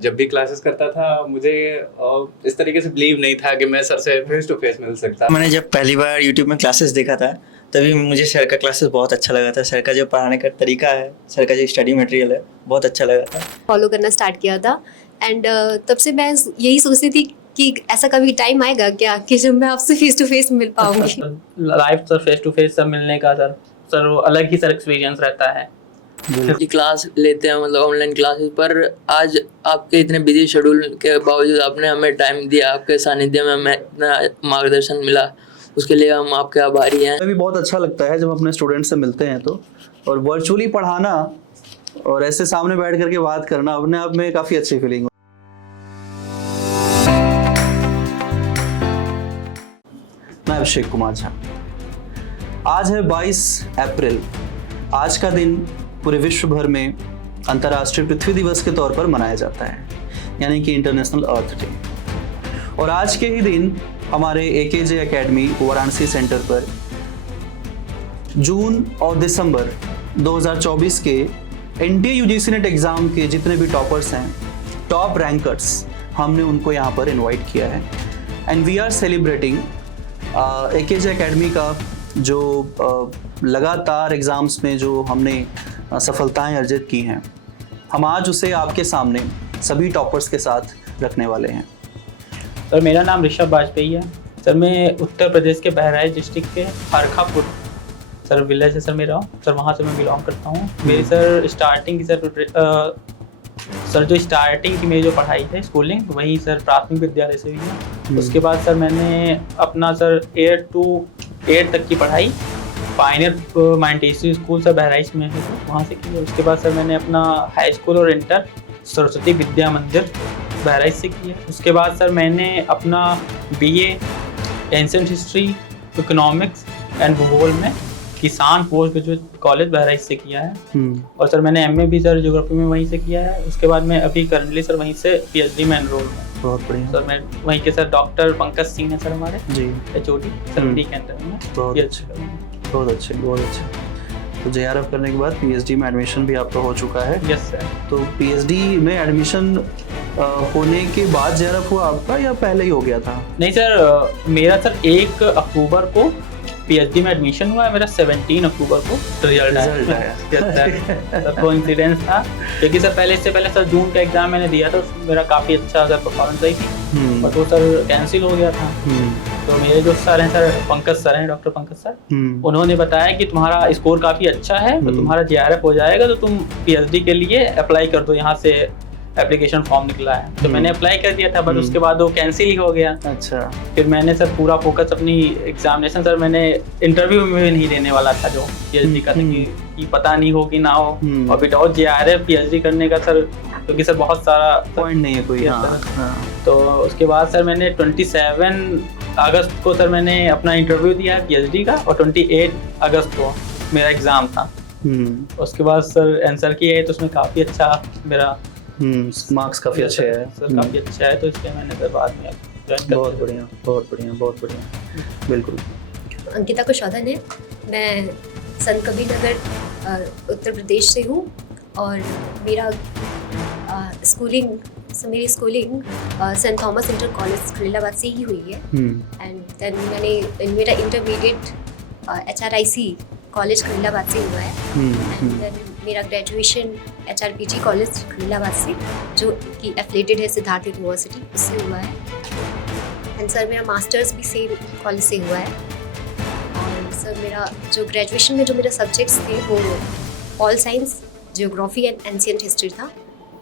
जब भी क्लासेस करता था मुझे इस तरीके से बिलीव नहीं था कि मैं सर से फेस टू फेस मिल सकता। मैंने जब पहली बार यूट्यूब में क्लासेस देखा था तभी मुझे सर का क्लासेस बहुत अच्छा लगा था। सर का जो पढ़ाने का तरीका है, सर का जो स्टडी मटेरियल है, बहुत अच्छा लगा था। फॉलो करना स्टार्ट किया था एंड तब से मैं यही सोचती थी कि ऐसा कभी टाइम आएगा क्या कि जब मैं आपसे फेस टू फेस मिल पाऊंगी। Live sir face to face सब मिलने का सर वो अलग ही सर एक्सपीरियंस रहता है। क्लास लेते हैं मतलब ऑनलाइन क्लासेस पर आज आपके इतने बिजी शेड्यूल के बावजूद आपने हमें टाइम दिया, आपके सानिध्य में हमें इतना मार्गदर्शन मिला, उसके लिए हम आपके आभारी हैं। भी बहुत अच्छा लगता है जब अपने स्टूडेंट से मिलते हैं तो, और वर्चुअली पढ़ाना और ऐसे सामने बैठ करके बात करना अपने आप में काफ़ी अच्छी फीलिंग। मैं अभिषेक कुमार झा। आज है 22 अप्रैल। आज का दिन पूरे विश्व भर में अंतर्राष्ट्रीय पृथ्वी दिवस के तौर पर मनाया जाता है, यानी कि इंटरनेशनल अर्थ डे। और आज के ही दिन हमारे एकेजे एकेडमी वाराणसी सेंटर पर जून और दिसंबर 2024 के एनटीए यूजीसी नेट एग्ज़ाम के जितने भी टॉपर्स हैं, टॉप रैंकर्स, हमने उनको यहाँ पर इनवाइट किया है। And we are celebrating AKJ academy का जो लगातार एग्ज़ाम्स में जो हमने सफलताएं अर्जित की हैं, हम आज उसे आपके सामने सभी टॉपर्स के साथ रखने वाले हैं। सर मेरा नाम ऋषभ वाजपेयी है। सर मैं उत्तर प्रदेश के बहराइच डिस्ट्रिक्ट के हरखापुर सर विलेज है सर मेरा। सर वहाँ से मैं बिलोंग करता हूँ। मेरी सर स्टार्टिंग जो स्टार्टिंग की मेरी जो पढ़ाई है स्कूलिंग, वही सर प्राथमिक विद्यालय से हुई है। उसके बाद सर मैंने अपना सर 8 to 8 तक की पढ़ाई पायनियर माइंटेसरी स्कूल सर बहराइच में है, वहाँ से की है। उसके बाद सर मैंने अपना हाई स्कूल और इंटर सरस्वती विद्या मंदिर बहराइच से की है। उसके बाद सर मैंने अपना BA ancient history, economics and भूगोल में किसान पोस्ट ग्रेजुएट कॉलेज बहराइच से किया है। और सर मैंने एमए भी सर ज्योग्राफी में वहीं से किया है। उसके बाद मैं अभी करंटली सर वहीं से पीएचडी में एनरोल हूँ। बहुत बढ़िया सर मैं वहीं के सर डॉक्टर पंकज सिंह है सर हमारे जी, एचओडी सर डी कैंटर में। बहुत अच्छे, बहुत अच्छे, बहुत अच्छे। तो जेआरएफ करने के बाद पीएचडी में एडमिशन भी आपका हो चुका है। Yes sir. तो पीएचडी में एडमिशन होने के बाद जेआरएफ हुआ आपका या पहले ही हो गया था? नहीं सर, मेरा सर 1 अक्टूबर को पीएचडी में एडमिशन हुआ है। मेरा 17 अक्टूबर को रिजल्ट आया। सर कोइंसिडेंस था क्योंकि सर इससे पहले सर जून का एग्जाम मैंने दिया था, उसमें मेरा काफ़ी अच्छा सर परफॉर्मेंस रही थी, बट वो सर कैंसिल हो गया था। तो मेरे जो सर हैं सर पंकज सर हैं, डॉक्टर पंकज सर, उन्होंने बताया कि तुम्हारा स्कोर काफ़ी अच्छा है तो तुम्हारा जेआरएफ हो जाएगा, तो तुम पीएचडी के लिए अप्लाई कर दो, यहाँ से एप्लीकेशन फॉर्म निकला है। तो मैंने अप्लाई कर दिया था, बट उसके बाद वो कैंसिल ही हो गया। अच्छा। फिर मैंने सर पूरा फोकस अपनी एग्जामिनेशन सर मैंने इंटरव्यू में भी नहीं देने वाला था जो पीएचडी का था कि पता नहीं हो कि ना हो। और विदाउट जेआरएफ पीएचडी करने का सर, क्योंकि सर बहुत सारा पॉइंट नहीं है कोई। तो उसके बाद सर मैंने 27 अगस्त को सर मैंने अपना इंटरव्यू दिया पीएचडी का, और 28 अगस्त को मेरा एग्ज़ाम था। उसके बाद सर आंसर किया है तो उसमें काफ़ी अच्छा मेरा मार्क्स काफ़ी अच्छे हैं सर, काफ़ी अच्छा है, तो इसलिए मैंने सर बाद में बहुत बढ़िया, बहुत बढ़िया, बहुत बढ़िया। बिल्कुल। अंकिता कुशवाहा है, मैं संत कबीर नगर उत्तर प्रदेश से हूँ और मेरा मेरी schooling Saint Thomas inter college Khalilabad से ही हुई है। एंड देन मेरा इंटरमीडिएट HRIC कॉलेज खलीलाबाद से हुआ है। एंड देन मेरा ग्रेजुएशन HRPG कॉलेज खलीलाबाद से, जो कि एफिलिएटेड है सिद्धार्थ यूनिवर्सिटी, उससे हुआ है। एंड सर मेरा मास्टर्स भी सेम कॉलेज से हुआ है। और सर मेरा जो ग्रेजुएशन में जो मेरे सब्जेक्ट्स थे वो all science, geography and ancient history था।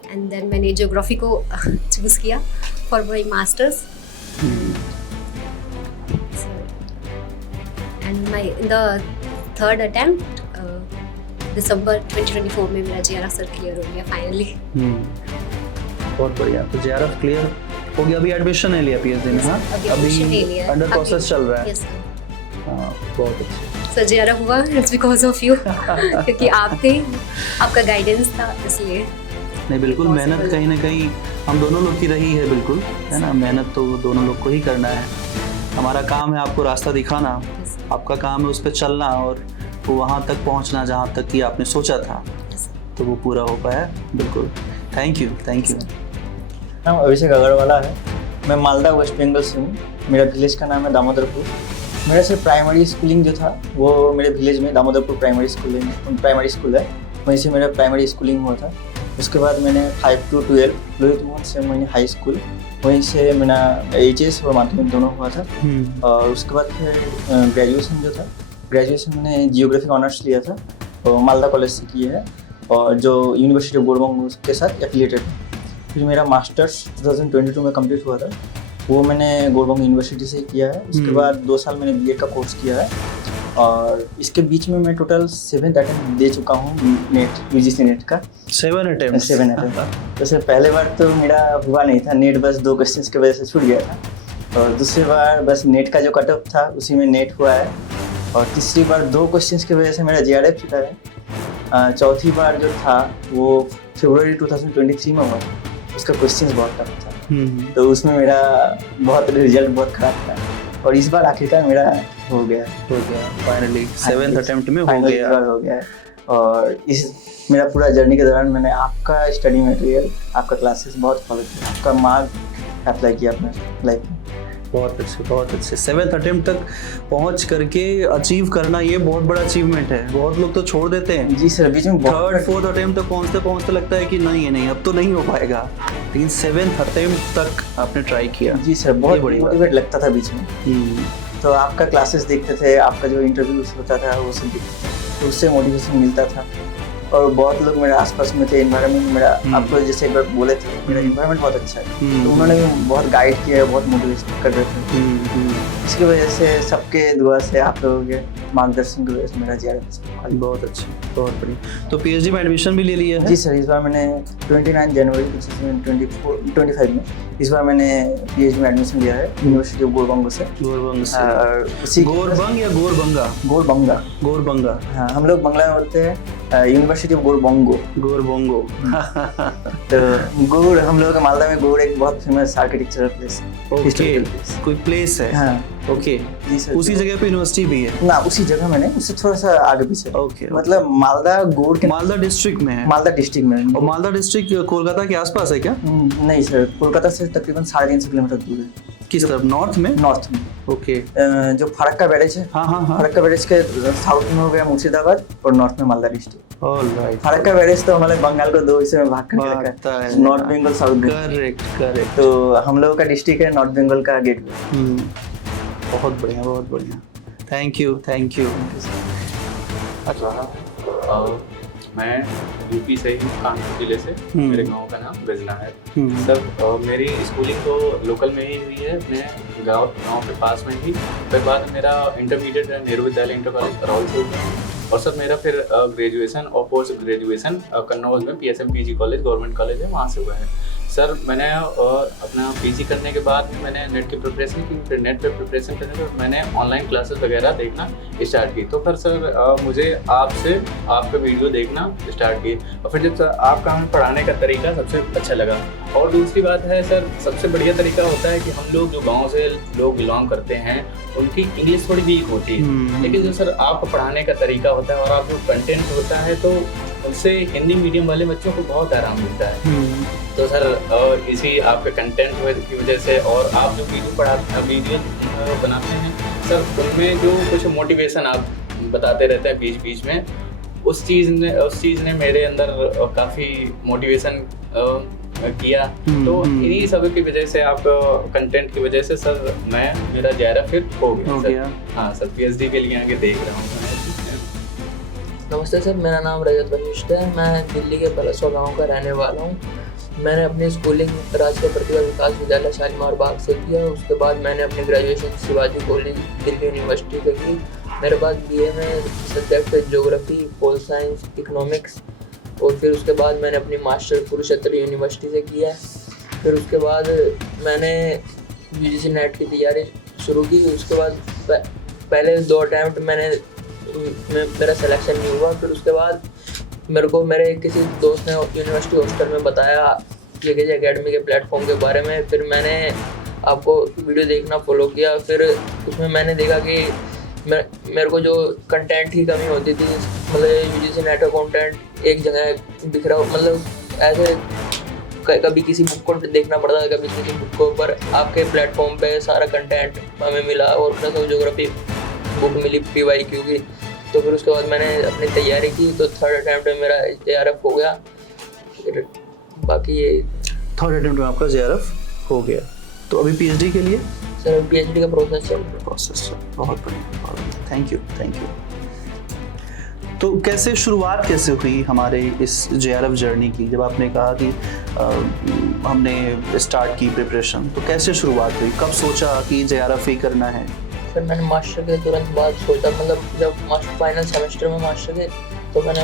एंड देन मैंने जियोग्राफी को चूज़ किया for my masters. And my in the third attempt December 2024 में मेरा जेआरएफ सर क्लियर हो गया फाइनली। बहुत बढ़िया। तो जेआरएफ क्लियर हो गया, अभी एडमिशन नहीं लिया पीएचडी में? हाँ, अभी अंडर प्रोसेस चल रहा है। Yes sir. हाँ, बहुत अच्छा। सर जेआरएफ हुआ इट्स बिकॉज ऑफ यू, क्योंकि आप थे, आपका गाइडेंस था, इसलिए। नहीं बिल्कुल, मेहनत कहीं ना कहीं हम दोनों लोग की रही है, बिल्कुल है ना। मेहनत तो दोनों लोग को ही करना है। हमारा काम है आपको रास्ता दिखाना, आपका काम है उस पर चलना और वहाँ तक पहुँचना जहाँ तक कि आपने सोचा था, तो वो पूरा हो पाया। बिल्कुल, थैंक यू, थैंक यू। नाम अभिषेक अग्रवाला है। मैं मालदा वेस्ट बंगाल से हूँ। मेरा विलेज का नाम है दामोदरपुर। मेरा से प्राइमरी स्कूलिंग जो था वो मेरे विलेज में दामोदरपुर प्राइमरी स्कूल है, वहीं से मेरा प्राइमरी स्कूलिंग हुआ था। उसके बाद मैंने 5 to 12 लोहित मोहन से मैंने हाई स्कूल, वहीं से मेरा HS और माध्यमिक दोनों हुआ था। और उसके बाद फिर ग्रेजुएशन जो था, ग्रेजुएशन मैंने जियोग्राफी ऑनर्स लिया था और मालदा कॉलेज से किया है, और जो यूनिवर्सिटी ऑफ गोरबंग के साथ एफिलिएटेड है। फिर मेरा मास्टर्स 2022 में कंप्लीट हुआ था, वो मैंने गोरबंग यूनिवर्सिटी से किया है। उसके बाद 2 साल मैंने BEd का कोर्स किया है, और इसके बीच में मैं टोटल 7th अटेम्प्ट दे चुका हूँ नेट, UGC नेट का 7 अटेम्प्ट। तो सर पहले बार तो मेरा हुआ नहीं था नेट, बस 2 क्वेश्चंस की वजह से छूट गया था, और दूसरी बार बस नेट का जो कट ऑफ था उसी में नेट हुआ है, और तीसरी बार 2 क्वेश्चंस की वजह से मेरा JRF छूटा है। चौथी बार जो था वो फरवरी 2023 में हुआ, उसका क्वेश्चंस बहुत टफ था, तो उसमें मेरा बहुत रिजल्ट बहुत खराब था, और इस बार आखिरकार मेरा हो गया फाइनली 7th अटेम्प्ट में हो गया है। और इस मेरा पूरा जर्नी के दौरान मैंने आपका स्टडी मटेरियल, आपका क्लासेस बहुत फॉलो किया, आपका मार्क अप्लाई किया अपने लाइफ में। बहुत अच्छे 7th अटेम्प्ट तक पहुंच करके अचीव करना, ये बहुत बड़ा अचीवमेंट है। बहुत लोग तो छोड़ देते हैं जी सर, बीच में 3rd 4th अटेम्प्ट तक पहुंचते लगता है कि नहीं अब तो नहीं हो पाएगा, लेकिन 7th अटेम्प्ट तक आपने ट्राई किया। जी सर, बहुत मोटिवेट लगता था बीच में। तो आपका क्लासेस देखते थे, आपका जो इंटरव्यूज होता था वो सब देखते थे, तो उससे मोटिवेशन मिलता था। और बहुत लोग मेरे आसपास में थे, एनवायरनमेंट मेरा, आपको जैसे एक बार बोले थे मेरा एनवायरनमेंट बहुत अच्छा है, तो उन्होंने भी बहुत गाइड किया, बहुत मोटिवेट कर रहे थे। इसकी वजह से सबके दुआ से, आप लोगों के मार्गदर्शन की वजह से मेरा JRF बहुत अच्छा, बहुत बढ़िया। तो PhD में एडमिशन भी ले लिया है? जी सर, इस बार मैंने 29 जनवरी 2025 में इस बार मैंने PhD में एडमिशन लिया है यूनिवर्सिटी ऑफ गोरबंग से। और उसी गोरबंग या गोरबंगा? गोरबंगा। हाँ, हम लोग बंगला में बोलते हैं यूनिवर्सिटी ऑफ गोरबंगो। तो गोर, हम लोगों के मालदा में गोर एक बहुत फेमस आर्किटेक्चरल प्लेस है, कोई प्लेस है? हाँ ओके जी सर। उसी जगह पे यूनिवर्सिटी भी है? ना, उसी जगह में नहीं, उससे थोड़ा सा आगे पीछे। ओके, मतलब मालदा गोर के मालदा डिस्ट्रिक्ट में है? मालदा डिस्ट्रिक्ट में। और मालदा डिस्ट्रिक्ट कोलकाता के आसपास है क्या? नहीं सर, कोलकाता से तकरीबन 350 किलोमीटर दूर है। किस तरफ? नॉर्थ में? नॉर्थ में। ओके। जो फरक्का बैरेज है, हाँ। फरक्का बैरेज के साउथ में हो गया मुर्शिदाबाद, और नॉर्थ में Malda district. Alright. Farakka barrage तो हमारे बंगाल को 2 हिस्से में भाग कर रखा है, north Bengal, south Bengal. Correct. तो हम लोगों का डिस्ट्रिक्ट है नॉर्थ बंगाल का गेटवे। बहुत बढ़िया। Thank you. अच्छा, मैं यूपी से ही, कानपुर जिले से, मेरे गांव का नाम गजना है। सर मेरी स्कूलिंग तो लोकल में ही हुई है, अपने गांव के पास में ही। फिर बाद मेरा इंटरमीडिएट नेहरू विद्यालय इंटर कॉलेज करौल से हुआ, और सर मेरा फिर ग्रेजुएशन और पोस्ट ग्रेजुएशन कन्नौज में PSM PG college, government college है, वहाँ से हुआ है। सर मैंने अपना PG करने के बाद मैंने नेट की प्रिपरेशन की। फिर नेट पे प्रिपरेशन करने के बाद मैंने ऑनलाइन क्लासेस वगैरह देखना स्टार्ट की। तो फिर सर मुझे आपका वीडियो देखना स्टार्ट की, और फिर जब आपका हमें पढ़ाने का तरीका सबसे अच्छा लगा। और दूसरी बात है सर, सबसे बढ़िया तरीका होता है कि हम लोग जो गाँव से लोग बिलोंग करते हैं उनकी इंग्लिश थोड़ी वीक होती है, लेकिन जो सर आपका पढ़ाने का तरीका होता है और आप जो कंटेंट होता है, तो उससे हिंदी मीडियम वाले बच्चों को बहुत आराम मिलता है। तो सर इसी आपके कंटेंट की वजह से, और आप जो वीडियो बनाते हैं सर, उनमें जो कुछ मोटिवेशन आप बताते रहते हैं बीच बीच में, उस चीज़ ने मेरे अंदर काफ़ी मोटिवेशन किया। तो इन्हीं सब की वजह से, आप कंटेंट की वजह से सर मेरा JRF फिर हो गया। हाँ सर, PhD के लिए आगे देख रहा हूँ। नमस्ते सर, मेरा नाम रजत वशिष्ठ है। मैं दिल्ली के बलसवा गांव का रहने वाला हूँ। मैंने अपनी स्कूलिंग राजकीय प्रतिभा विकास विद्यालय शालीमार बाग से किया। उसके बाद मैंने अपनी graduation Shivaji college Delhi university से की। मेरे पास BA में subject geography, pol science, economics, और फिर उसके बाद मैंने अपनी मास्टर कुरुक्षेत्र यूनिवर्सिटी से किया है। फिर उसके बाद मैंने UGC नेट की तैयारी शुरू की। उसके बाद पहले 2 अटैम्प्ट मेरा सिलेक्शन नहीं हुआ। फिर उसके बाद मेरे किसी दोस्त ने यूनिवर्सिटी हॉस्टल में बताया JKJ एकेडमी के प्लेटफॉर्म के बारे में। फिर मैंने आपको वीडियो देखना फॉलो किया। फिर उसमें मैंने देखा कि मेरे को जो कंटेंट की कमी होती थी, मतलब UGC नेट का कंटेंट एक जगह बिखरा, मतलब ऐसे कभी किसी बुक को देखना पड़ता था, कभी किसी बुक को, पर आपके प्लेटफॉर्म पे सारा कंटेंट हमें मिला और प्लस ज्योग्राफी बुक मिली PYQ की। तो फिर उसके बाद मैंने अपनी तैयारी की, तो थर्ड अटैम्प्ट में मेरा JRF हो गया। फिर बाकी ये थर्ड अटेम्प्ट में आपका JRF हो गया। तो अभी PhD के लिए सर PhD का प्रोसेस चल रहा प्रोसेस। बहुत बढ़िया, थैंक यू। तो कैसे शुरुआत कैसे हुई हमारे इस JRF जर्नी की? जब आपने कहा कि हमने स्टार्ट की प्रिपरेशन, तो कैसे शुरुआत हुई? कब सोचा कि JRF ही करना है? सर मैंने मास्टर के तुरंत बाद सोचा, मतलब जब मास्टर फाइनल सेमेस्टर में मास्टर के, तो मैंने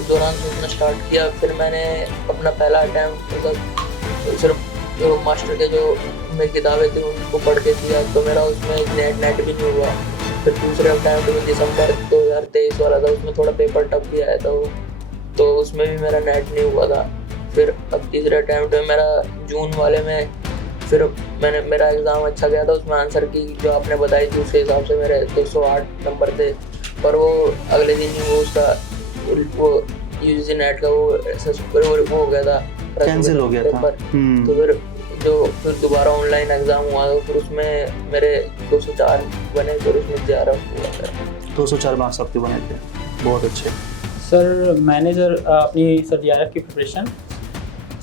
उस दौरान सोचना स्टार्ट किया। फिर मैंने अपना पहला अटैम्प्ट मतलब सिर्फ जो मास्टर के जो मेरी किताबें थी उनको पढ़ के दिया, तो मेरा उसमें नेट भी नहीं हुआ। फिर दूसरे अटैम्प्ट में दिसंबर 2023 वाला था, उसमें थोड़ा पेपर टफ भी आया था वो, तो उसमें भी मेरा नेट नहीं हुआ था। फिर अब तीसरे अटैम्प्ट में मेरा जून वाले में फिर मेरा एग्ज़ाम अच्छा गया था। उसमें आंसर की जो आपने बताई थी उसके हिसाब से मेरे 208 नंबर थे, पर वो अगले दिन ही वो UGC नेट का वो हो गया था, कैंसिल हो गया था। तो फिर दोबारा ऑनलाइन एग्ज़ाम हुआ, तो फिर उसमें मेरे 204 बने, फिर उसमें JRF हुआ था। 204 मार्क्स आपके बने थे, बहुत अच्छे। सर मैंने अपनी JRF की प्रिपरेशन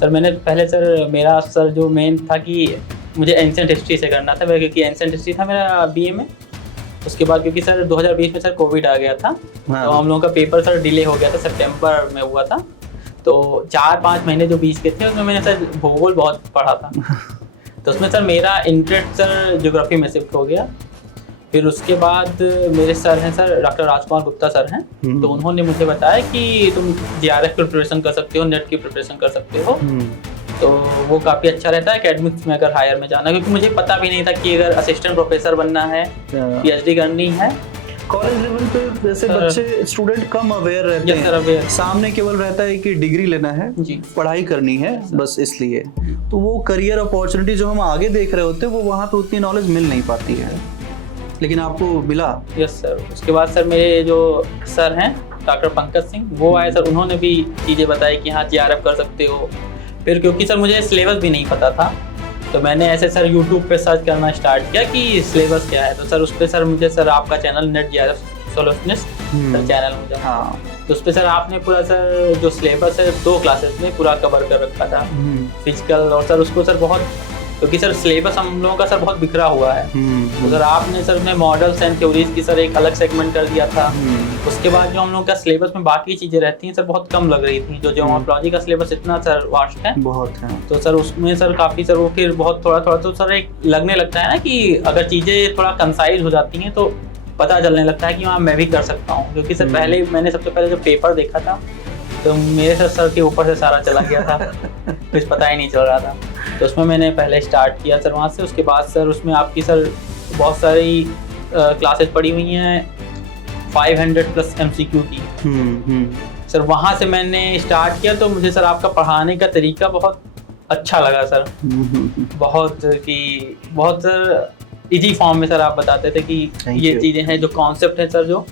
मैंने पहले मेरा जो मेन था कि मुझे एंशिएंट हिस्ट्री से करना था, क्योंकि एंशिएंट हिस्ट्री था मेरा BA में। उसके बाद क्योंकि 2020 में कोविड आ गया था, तो हम लोगों का पेपर डिले हो गया था, सितंबर में हुआ था। तो 4-5 महीने जो बीच के थे उसमें मैंने भूगोल बहुत पढ़ा था। तो उसमें मेरा इंटरेस्ट ज्योग्राफी में शिफ्ट हो गया। फिर उसके बाद मेरे सर हैं डॉक्टर राजकुमार गुप्ता सर हैं, तो उन्होंने मुझे बताया कि तुम JRF की प्रिपरेशन कर सकते हो, नेट की प्रिपरेशन कर सकते हो। तो वो काफ़ी अच्छा रहता है एकेडमिक्स में अगर हायर में जाना, क्योंकि मुझे पता भी नहीं था कि अगर असिस्टेंट प्रोफेसर बनना है, PhD करनी है। कॉलेज लेवल पे वैसे बच्चे स्टूडेंट कम अवेयर रहते हैं, सामने केवल रहता है कि डिग्री लेना है, पढ़ाई करनी है बस, इसलिए तो वो करियर अपॉर्चुनिटी जो हम आगे देख रहे होते हैं वो वहाँ पे उतनी नॉलेज मिल नहीं पाती है, लेकिन आपको मिला। Yes sir. उसके बाद मेरे जो सर हैं डॉक्टर पंकज सिंह, वो आए उन्होंने भी चीज़ें बताई कि हाँ JRF कर सकते हो। फिर क्योंकि मुझे सिलेबस भी नहीं पता था, तो मैंने ऐसे यूट्यूब पे सर्च करना स्टार्ट किया कि सिलेबस क्या है। तो उस पर मुझे आपका चैनल नेट JRF सोल्यूशनिस्ट चैनल मुझे, हाँ, तो उस पर आपने पूरा जो सिलेबस है 2 क्लासेस में पूरा कवर कर रखा था, फिजिकल और उसको बहुत, क्योंकि सिलेबस हम लोगों का बहुत बिखरा हुआ है। तो आपने उसमें मॉडल्स एंड थ्योरीज की एक अलग सेगमेंट कर दिया था। उसके बाद जो हम लोगों का सिलेबस में बाकी चीज़ें रहती हैं बहुत कम लग रही थी। जो ज्योमेट्रोलॉजी का सिलेबस इतना वास्ट है, बहुत है, तो उसमें काफ़ी वो फिर बहुत थोड़ा तो एक लगने लगता है ना कि अगर चीज़ें थोड़ा कंसाइज हो जाती हैं तो पता चलने लगता है कि हाँ मैं भी कर सकता हूँ। क्योंकि पहले मैंने सबसे पहले जो पेपर देखा था तो मेरे सर के ऊपर से सारा चला गया था, कुछ पता ही नहीं चल रहा था। तो उसमें मैंने पहले स्टार्ट किया वहाँ से। उसके बाद उसमें आपकी बहुत सारी क्लासेस पड़ी हुई हैं 500+ MCQ की। वहाँ से मैंने स्टार्ट किया, तो मुझे आपका पढ़ाने का तरीका बहुत अच्छा लगा सर। बहुत इजी फॉर्म में आप बताते थे कि ये चीज़ें हैं, जो कॉन्सेप्ट है जो।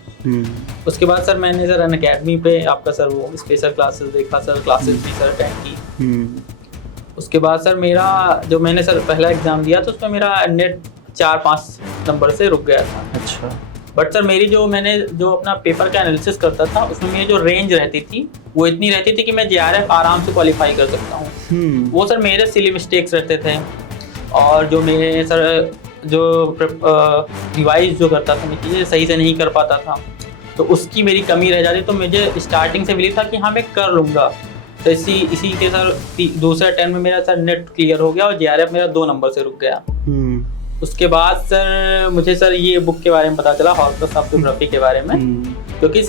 उसके बाद मैंने अनअकैडमी पे आपका वो स्पेशल क्लासेस देखा क्लासेस भी अटेंड की। उसके बाद मेरा जो मैंने पहला एग्ज़ाम दिया तो उसमें मेरा नेट 4-5 नंबर से रुक गया था। अच्छा। बट मैंने जो अपना पेपर का एनालिसिस करता था उसमें मेरी जो रेंज रहती थी वो इतनी रहती थी कि मैं JRF आराम से क्वालिफाई कर सकता हूँ। वो मेरे सिली मिस्टेक्स रहते थे, और जो मेरे जो रिवाइज जो करता था मैं चीज़ें सही से नहीं कर पाता था, तो उसकी मेरी कमी रह जाती। तो मुझे स्टार्टिंग से बिलीव था कि हाँ मैं कर लूँगा। तो इसी के दूसरे अटेम्प्ट में मेरा नेट क्लियर हो गया और JRF मेरा 2 नंबर से रुक गया। उसके बाद मुझे ये बुक के बारे में पता चला, हॉर्कस ऑफ ज्योग्राफी के बारे में, क्योंकि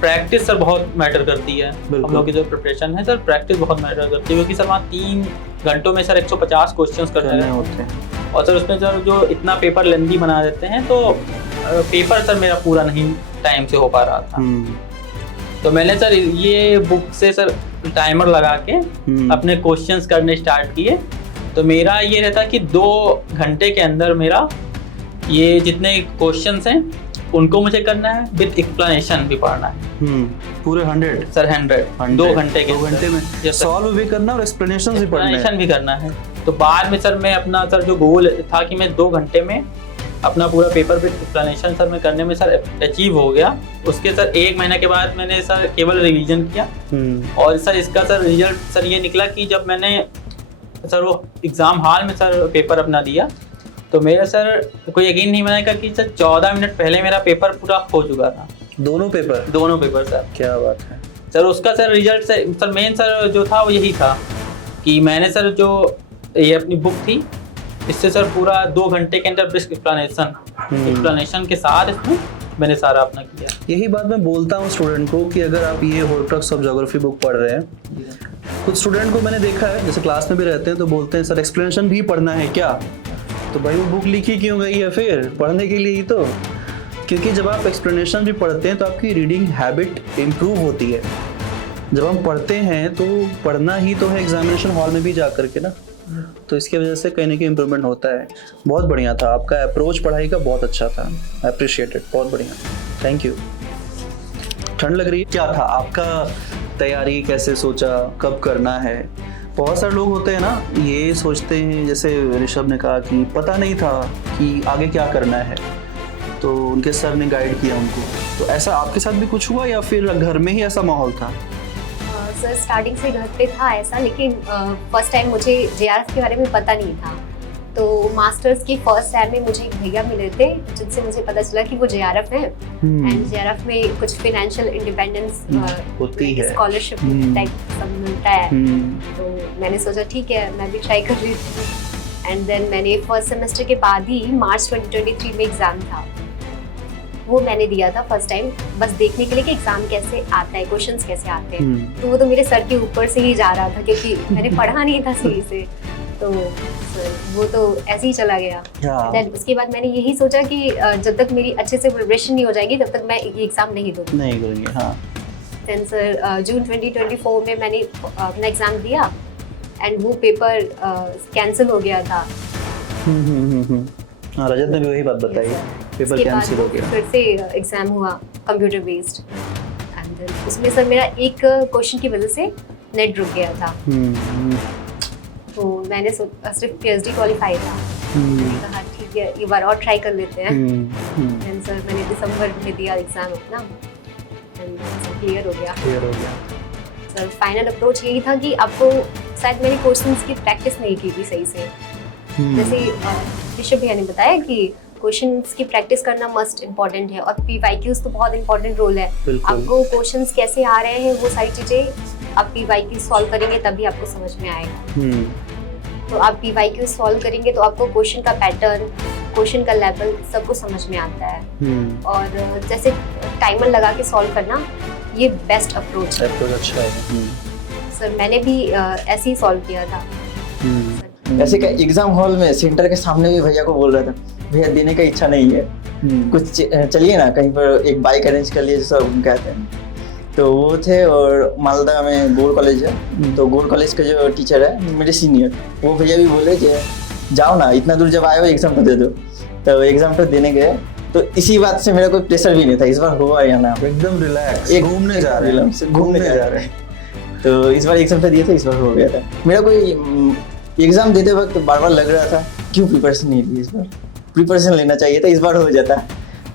प्रैक्टिस बहुत मैटर करती है। हम लोग की जो प्रिपरेशन है प्रैक्टिस बहुत मैटर करती है, क्योंकि वहाँ 3 घंटों में 150 क्वेश्चंस करने होते हैं। और उसमें जो इतना पेपर लेंदी बना देते हैं, तो पेपर मेरा पूरा नहीं टाइम से हो पा रहा था। तो मैंने ये बुक से टाइमर लगा के अपने क्वेश्चंस करने स्टार्ट किए। तो मेरा ये रहता कि 2 घंटे के अंदर मेरा ये जितने क्वेश्चंस हैं उनको मुझे करना है, विद एक्सप्लेनेशन भी पढ़ना है। पूरे 100 सर 100 2 घंटे के 2 घंटे में Yes, sir. सॉल्व भी करना और एक्सप्लेनेशन भी पढ़ना है। एक्सप्लेनेशन भी करना है। तो बाद में सर मैं अपना सर जो गोल था कि मैं 2 घंटे में अपना पूरा पेपर विद एक्सप्लेनेशन सर मैं करने में सर अचीव हो गया। उसके सर 1 महीने के बाद मैंने सर केवल रिवीजन किया और सर इसका सर रिजल्ट सर ये निकला कि जब मैंने सर वो एग्ज़ाम हॉल में सर पेपर अपना दिया तो मेरा सर कोई यकीन नहीं बनेगा कि सर 14 मिनट पहले मेरा पेपर पूरा हो चुका था। दोनों पेपर सर। क्या बात है सर उसका sir result sir main sir जो था वो यही था कि मैंने सर जो ये अपनी बुक थी इससे सर पूरा 2 घंटे के अंदर एक्सप्लेनेशन के साथ इसमें मैंने सारा अपना किया। यही बात मैं बोलता हूँ स्टूडेंट को कि अगर आप ये होर्क्स ऑफ ज्योग्राफी बुक पढ़ रहे हैं, कुछ स्टूडेंट को मैंने देखा है जैसे क्लास में भी रहते हैं तो बोलते हैं सर एक्सप्लेनेशन भी पढ़ना है क्या? तो भाई वो बुक लिखी क्यों गई है फिर? पढ़ने के लिए ही तो। क्योंकि जब आप एक्सप्लेनेशन भी पढ़ते हैं तो आपकी रीडिंग हैबिट इम्प्रूव होती है। जब हम पढ़ते हैं तो पढ़ना ही तो है एग्जामिनेशन हॉल में भी जा करके ना, तो इसकी वजह से कहीं ना कहीं इम्प्रूवमेंट होता है। बहुत बढ़िया था आपका अप्रोच पढ़ाई का, बहुत अच्छा था, अप्रिशिएटेड, बहुत बढ़िया, थैंक यू। ठंड लग रही है, क्या था आपका तैयारी, कैसे सोचा, कब करना है? बहुत सारे लोग होते हैं ना ये सोचते हैं, जैसे ऋषभ ने कहा कि पता नहीं था कि आगे क्या करना है तो उनके सर ने गाइड किया उनको। तो ऐसा आपके साथ भी कुछ हुआ या फिर घर में ही ऐसा माहौल था? सर स्टार्टिंग से घर पे था ऐसा, लेकिन फर्स्ट टाइम मुझे जेआरएफ के बारे में पता नहीं था। तो मास्टर्स की फर्स्ट टाइम में मुझे एक भैया मिले थे जिनसे मुझे पता चला कि वो जेआरएफ है एंड जेआरएफ में कुछ फाइनेंशियल इंडिपेंडेंस होती है, स्कॉलरशिप टाइप सब मिलता है। तो मैंने सोचा ठीक है मैं भी ट्राई कर रही थी एंड देन मैंने फर्स्ट सेमेस्टर के बाद ही मार्च 2023 में एग्ज़ाम था, वो मैंने दिया था फर्स्ट टाइम, बस देखने के लिए कि एग्जाम कैसे आता है, क्वेश्चंस कैसे आते हैं। तो वो तो मेरे सर के ऊपर से ही जा रहा था क्योंकि मैंने पढ़ा नहीं था सही से, तो वो तो ऐसे ही चला गया। देन उसके बाद मैंने यही सोचा कि जब तक मेरी अच्छे से प्रिपरेशन नहीं हो जाएगी तब तक मैं ये एग्ज़ाम नहीं दूँगी। हाँ। देन सर जून 2024 में मैंने अपना एग्ज़ाम दिया एंड वो पेपर कैंसिल हो गया था। हाँ, रजत ने भी वही बात बताई, पेपर कैंसिल हो गया। फिर से एग्जाम हुआ कंप्यूटर बेस्ड एंड देन उसमें सर मेरा एक क्वेश्चन की वजह से नेट रुक गया था। तो मैंने सिर्फ पीएचडी क्वालिफाई था, मैंने कहा ठीक है ये बार और ट्राई कर लेते हैं। देन सर मैंने दिसंबर में दिया एग्जाम अपना एंड क्लियर हो गया। सर फाइनल अप्रोच यही था कि आपको, शायद मैंने क्वेश्चंस की प्रैक्टिस नहीं की थी सही से। जैसे ऋषभ भैया ने बताया कि क्वेश्चंस की प्रैक्टिस करना मस्ट इम्पॉर्टेंट है और पीवाईक्यूज तो बहुत इम्पॉर्टेंट रोल है। आपको क्वेश्चंस कैसे आ रहे हैं वो सारी चीज़ें आप पीवाईक्यूज सॉल्व करेंगे तभी आपको समझ में आएगा। तो आप पीवाईक्यूज सॉल्व करेंगे तो आपको क्वेश्चन का पैटर्न, क्वेश्चन का लेवल सबको समझ में आता है। और जैसे टाइमर लगा के सॉल्व करना ये बेस्ट अप्रोच है। अच्छा है। सर मैंने भी ऐसे ही सॉल्व किया था। ऐसे का एग्जाम हॉल में सेंटर के सामने भी भैया को बोल रहा था भैया देने का इच्छा नहीं है, कुछ चलिए ना कहीं पर एक बाइक अरेंज कर लिए जैसा कहते हैं। तो वो थे और मालदा में गोल्ड कॉलेज है, तो गोल्ड कॉलेज का जो टीचर है मेरे सीनियर, वो भैया भी बोले कि जाओ ना इतना दूर जब आए हो एग्जाम तो दे दो। तो एग्जाम तो देने गए, तो इसी बात से मेरा कोई प्रेशर भी नहीं था। इस बार हुआ या ना एकदम रिलैक्स, घूमने जा रहे हैं। तो इस बार एग्जाम तो दिया था, इस बार हो गया था। मेरा कोई एग्जाम देते वक्त बार बार लग रहा था क्यों प्रिपरेशन नहीं ली, इस बार प्रिपरेशन लेना चाहिए था, इस बार हो जाता।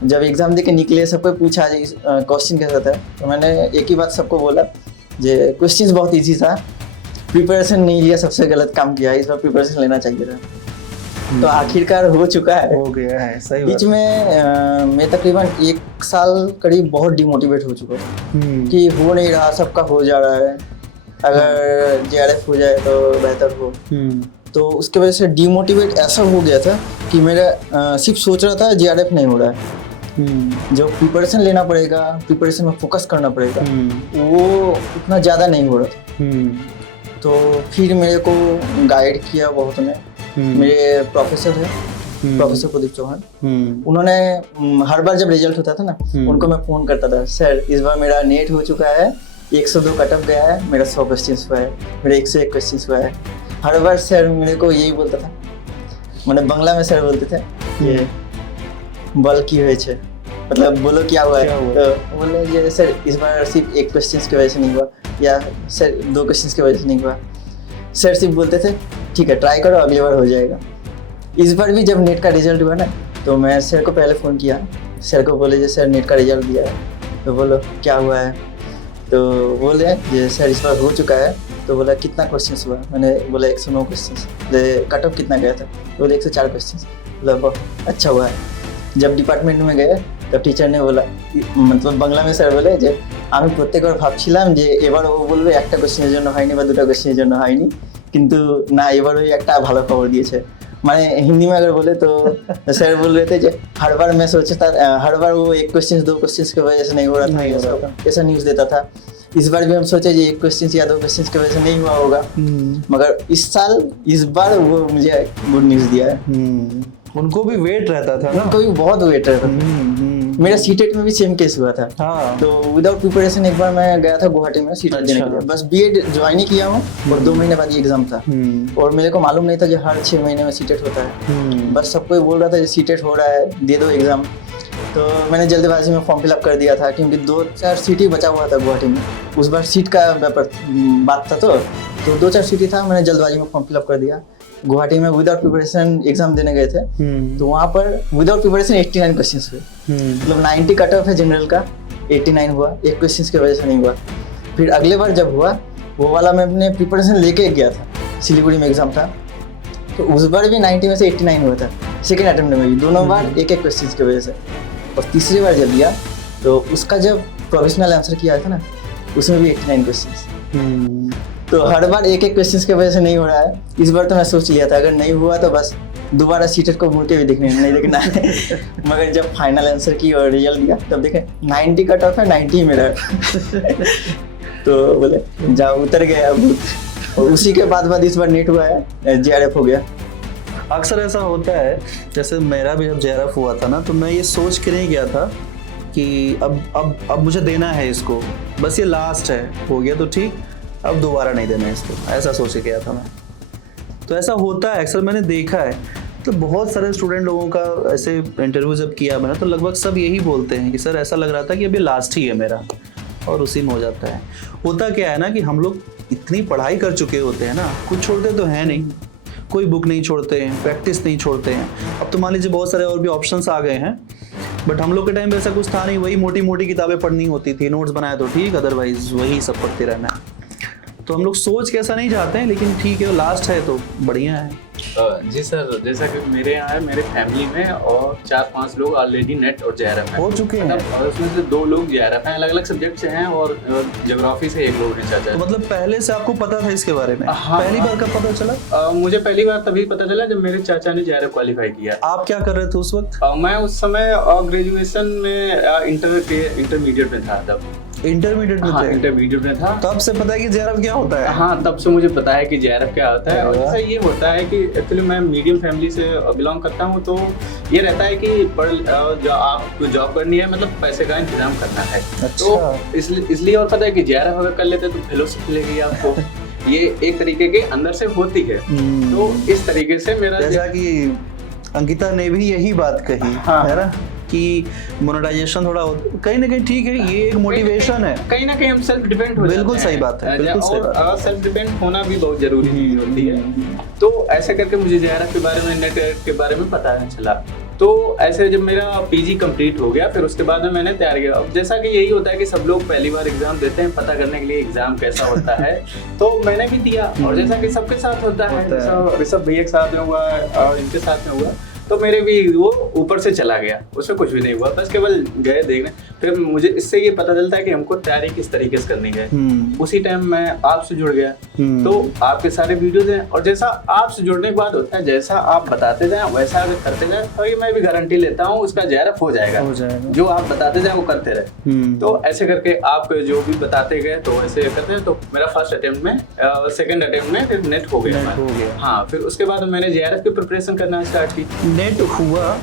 जब एग्जाम दे के निकले सबको पूछा क्वेश्चन कैसा था, तो मैंने एक ही बात सबको बोला जे क्वेश्चन बहुत ईजी था, प्रिपरेशन नहीं लिया सबसे गलत काम किया, इस बार प्रिपरेशन लेना चाहिए था। तो आखिरकार हो चुका है, हो गया है। सही बीच में मैं तकरीबन 1 साल करीब बहुत डिमोटिवेट हो चुका था कि हो नहीं रहा, सबका हो जा रहा है, अगर जेआरएफ हो जाए तो बेहतर हो। तो उसके वजह से डिमोटिवेट ऐसा हो गया था कि मेरा सिर्फ सोच रहा था जेआरएफ नहीं हो रहा है, जो प्रिपरेशन लेना पड़ेगा, प्रिपरेशन में फोकस करना पड़ेगा, वो उतना ज़्यादा नहीं हो रहा था। तो फिर मेरे को गाइड किया बहुत ने, मेरे प्रोफेसर है प्रोफेसर प्रदीप चौहान, उन्होंने हर बार जब रिजल्ट होता था ना उनको मैं फ़ोन करता था, सर इस बार मेरा नेट हो चुका है, 102 कटअप गया है, मेरा 100 क्वेश्चन हुआ है, मेरा 101 क्वेश्चन हुआ है। हर बार सर मेरे को यही बोलता था, मैंने बांग्ला में सर बोलते थे ये बल की हुए छे, मतलब बोलो क्या हुआ क्या है। हुआ? तो बोले ये सर इस बार सिर्फ एक क्वेश्चन की वजह से नहीं हुआ, या सर 2 क्वेश्चन की वजह से नहीं हुआ। सर सिर्फ बोलते थे ठीक है ट्राई करो, अगली बार हो जाएगा। इस बार भी जब नेट का रिजल्ट हुआ ना, तो मैं सर को पहले फ़ोन किया, सर को बोले जो सर नेट का रिजल्ट दिया है, तो बोलो क्या हुआ है। तो बोले जो सर इस बार हो चुका है। तो बोला कितना क्वेश्चंस हुआ, मैंने बोला 109 क्वेश्चंस। कट ऑफ कितना गया था, बोले 104 क्वेश्चंस। बोला बहुत अच्छा हुआ है। जब डिपार्टमेंट में गए तब टीचर ने बोला, मतलब बांग्ला में सर बोले যে আমি প্রত্যেকবার ভাবছিলাম যে এবার ও বলবে একটা কোশ্চেনের জন্য হয়নি বা দুটো কোশ্চেনের জন্য হয়নি, কিন্তু না এবার ওই একটা ভালো খবর দিয়েছে। माने हिंदी में अगर बोले तो सर बोल रहे थे हर बार मैं सोचता था, हर बार वो 1 क्वेश्चन 2 क्वेश्चन की वजह से नहीं हो रहा था, ऐसा न्यूज़ देता था। इस बार भी हम सोचे ये 1 क्वेश्चन या 2 क्वेश्चन की वजह से नहीं हुआ होगा, मगर इस बार वो मुझे गुड न्यूज़ दिया है। उनको भी वेट रहता था ना, उनको भी बहुत वेट रहता था। मेरा सीटेट में भी सेम केस हुआ था। हाँ। तो विदाउट प्रिपरेशन एक बार मैं गया था गुवाहाटी में सीटेट देने के लिए, बस बीएड ज्वाइन ही किया हूँ और 2 महीने बाद ये एग्जाम था। और मेरे को मालूम नहीं था जो हर 6 महीने में सीटेट होता है। बस सबको बोल रहा था सीटेट हो रहा है, दे दो एग्जाम। तो मैंने जल्दबाजी में फॉर्म फिलअप कर दिया था, क्योंकि 2-4 सीट ही बचा हुआ था गुवाहाटी में। उस बार सीट का बात था, तो 2-4 सीट ही था। मैंने जल्दबाजी में फॉर्म फिलअप कर दिया। गुवाहाटी में विदाउट प्रिपरेशन एग्जाम देने गए थे, तो वहाँ पर विदाउट प्रिपरेशन 89 क्वेश्चंस हुए। मतलब 90 कट ऑफ है जनरल का, 89 हुआ, 1 क्वेश्चन की वजह से नहीं हुआ। फिर अगले बार जब हुआ वो वाला मैं अपने प्रिपरेशन लेके गया था, सिलीगुड़ी में एग्जाम था, तो उस बार भी 90 में से 89 हुआ था। सेकेंड अटेम्प्ट में भी दोनों बार 1-1 क्वेश्चन की वजह से। और तीसरी बार जब दिया तो उसका जब प्रोविजनल आंसर किया था ना, उसमें भी 89 क्वेश्चन। तो हर बार 1-1 क्वेश्चन की वजह से नहीं हो रहा है। इस बार तो मैं सोच लिया था अगर नहीं हुआ तो बस दोबारा सीटेट को मुड़ के भी नहीं देखना है। मगर जब फाइनल आंसर की और रिजल्ट दिया तब देखे 90 कट ऑफ है, 90 मेरा। तो बोले जाओ उतर गया अब। और उसी के बाद इस बार नेट हुआ है, JRF हो गया। अक्सर ऐसा होता है, जैसे मेरा भी जब JRF हुआ था ना, तो मैं ये सोच के नहीं गया था कि अब मुझे देना है इसको, बस ये लास्ट है, हो गया तो ठीक, अब दोबारा नहीं देना है इसको, ऐसा सोच के गया था मैं। तो ऐसा होता है अक्सर, मैंने देखा है। तो बहुत सारे स्टूडेंट लोगों का ऐसे इंटरव्यू जब किया मैंने, तो लगभग सब यही बोलते हैं कि सर ऐसा लग रहा था कि अभी लास्ट ही है मेरा, और उसी में हो जाता है। होता क्या है ना कि हम लोग इतनी पढ़ाई कर चुके होते हैं ना, कुछ छोड़ते तो है नहीं, कोई बुक नहीं छोड़ते हैं, प्रैक्टिस नहीं छोड़ते हैं। अब तो मान लीजिए बहुत सारे और भी ऑप्शंस आ गए हैं, बट हम लोग के टाइम में ऐसा कुछ था नहीं। वही मोटी मोटी किताबें पढ़नी होती थी, नोट्स बनाए तो ठीक, अदरवाइज वही सब पढ़ते रहना है। तो हम लोग सोच के ऐसा नहीं चाहते हैं, लेकिन ठीक है लास्ट है तो बढ़िया है। जी सर, जैसा कि मेरे यहाँ है, मेरे फैमिली में और 4-5 लोग ऑलरेडी नेट और JRF हैं हो चुके हैं। और उसमें से 2 लोग JRF हैं, अलग अलग सब्जेक्ट से हैं, और ज्योग्राफी से 1 लोग हैं चाचा। तो मतलब पहले से आपको पता था इसके बारे में? हाँ, पहली बार कब पता चला? मुझे पहली बार तभी पता चला जब मेरे चाचा ने JRF क्वालिफाई किया। आप क्या कर रहे थे उस वक्त? मैं उस समय ग्रेजुएशन में इंटरमीडिएट में था तब। इंटरमीडिएट में हाँ, थे? इंटरमीडिएट में था। तब से पता है कि JRF क्या होता है? हाँ, तब से मुझे पता है कि JRF क्या होता है। और जैसा ये होता है कि एक्चुअली मैं मीडियम फैमिली से बिलोंग करता हूँ, तो ये रहता है कि जो आपको जॉब करनी है, मतलब पैसे का इंतजाम करना है। अच्छा। तो इसलिए और पता है कि JRF अगर कर लेते तो फेलोशिप मिलेगी आपको। ये एक तरीके के अंदर से होती है। तो इस तरीके से मेरा जैसा कि अंकिता ने भी यही बात कही, हाँ, है ना, कि मोनेटाइजेशन थोड़ा कहीं ना कहीं ठीक है, ये एक मोटिवेशन है। कहीं ना कहीं हम सेल्फ डिपेंड हो जाते हैं। बिल्कुल सही बात है, बिल्कुल सही बात है। और सेल्फ डिपेंड होना भी बहुत जरूरी चीज होती है। तो ऐसे करके मुझे JRF के बारे में, नेट के बारे में पता चला। तो ऐसे जब मेरा PG कंप्लीट हो गया, फिर उसके बाद में मैंने तैयार किया। अब जैसा कि यही होता है कि सब लोग पहली बार एग्जाम देते हैं, पता करने के लिए एग्जाम कैसा होता है। तो मैंने भी दिया, और जैसा कि सबके साथ होता है, ऋषभ भैया के साथ में हुआ और इनके साथ में हुआ, तो मेरे भी वो ऊपर से चला गया, उसमें कुछ भी नहीं हुआ, बस केवल गए देखने। फिर मुझे इससे ये पता चलता है कि हमको तैयारी किस तरीके से करनी है। उसी टाइम मैं आपसे जुड़ गया, तो आपके सारे वीडियोज हैं, और जैसा आपसे जुड़ने के बाद होता है, जैसा आप बताते जाएं वैसा अगर करते जाएं, तो ये मैं भी गारंटी लेता हूँ उसका JRF हो जाएगा। जो आप बताते जाएं वो करते रहे। तो ऐसे करके आप जो भी बताते गए तो वैसे करते हैं। तो मेरा फर्स्ट अटेम्प्ट में, सेकेंड अटेम्प्ट में फिर नेट हो गया। हाँ, फिर उसके बाद मैंने JRF की प्रिपरेशन करना स्टार्ट की। नेट हुआ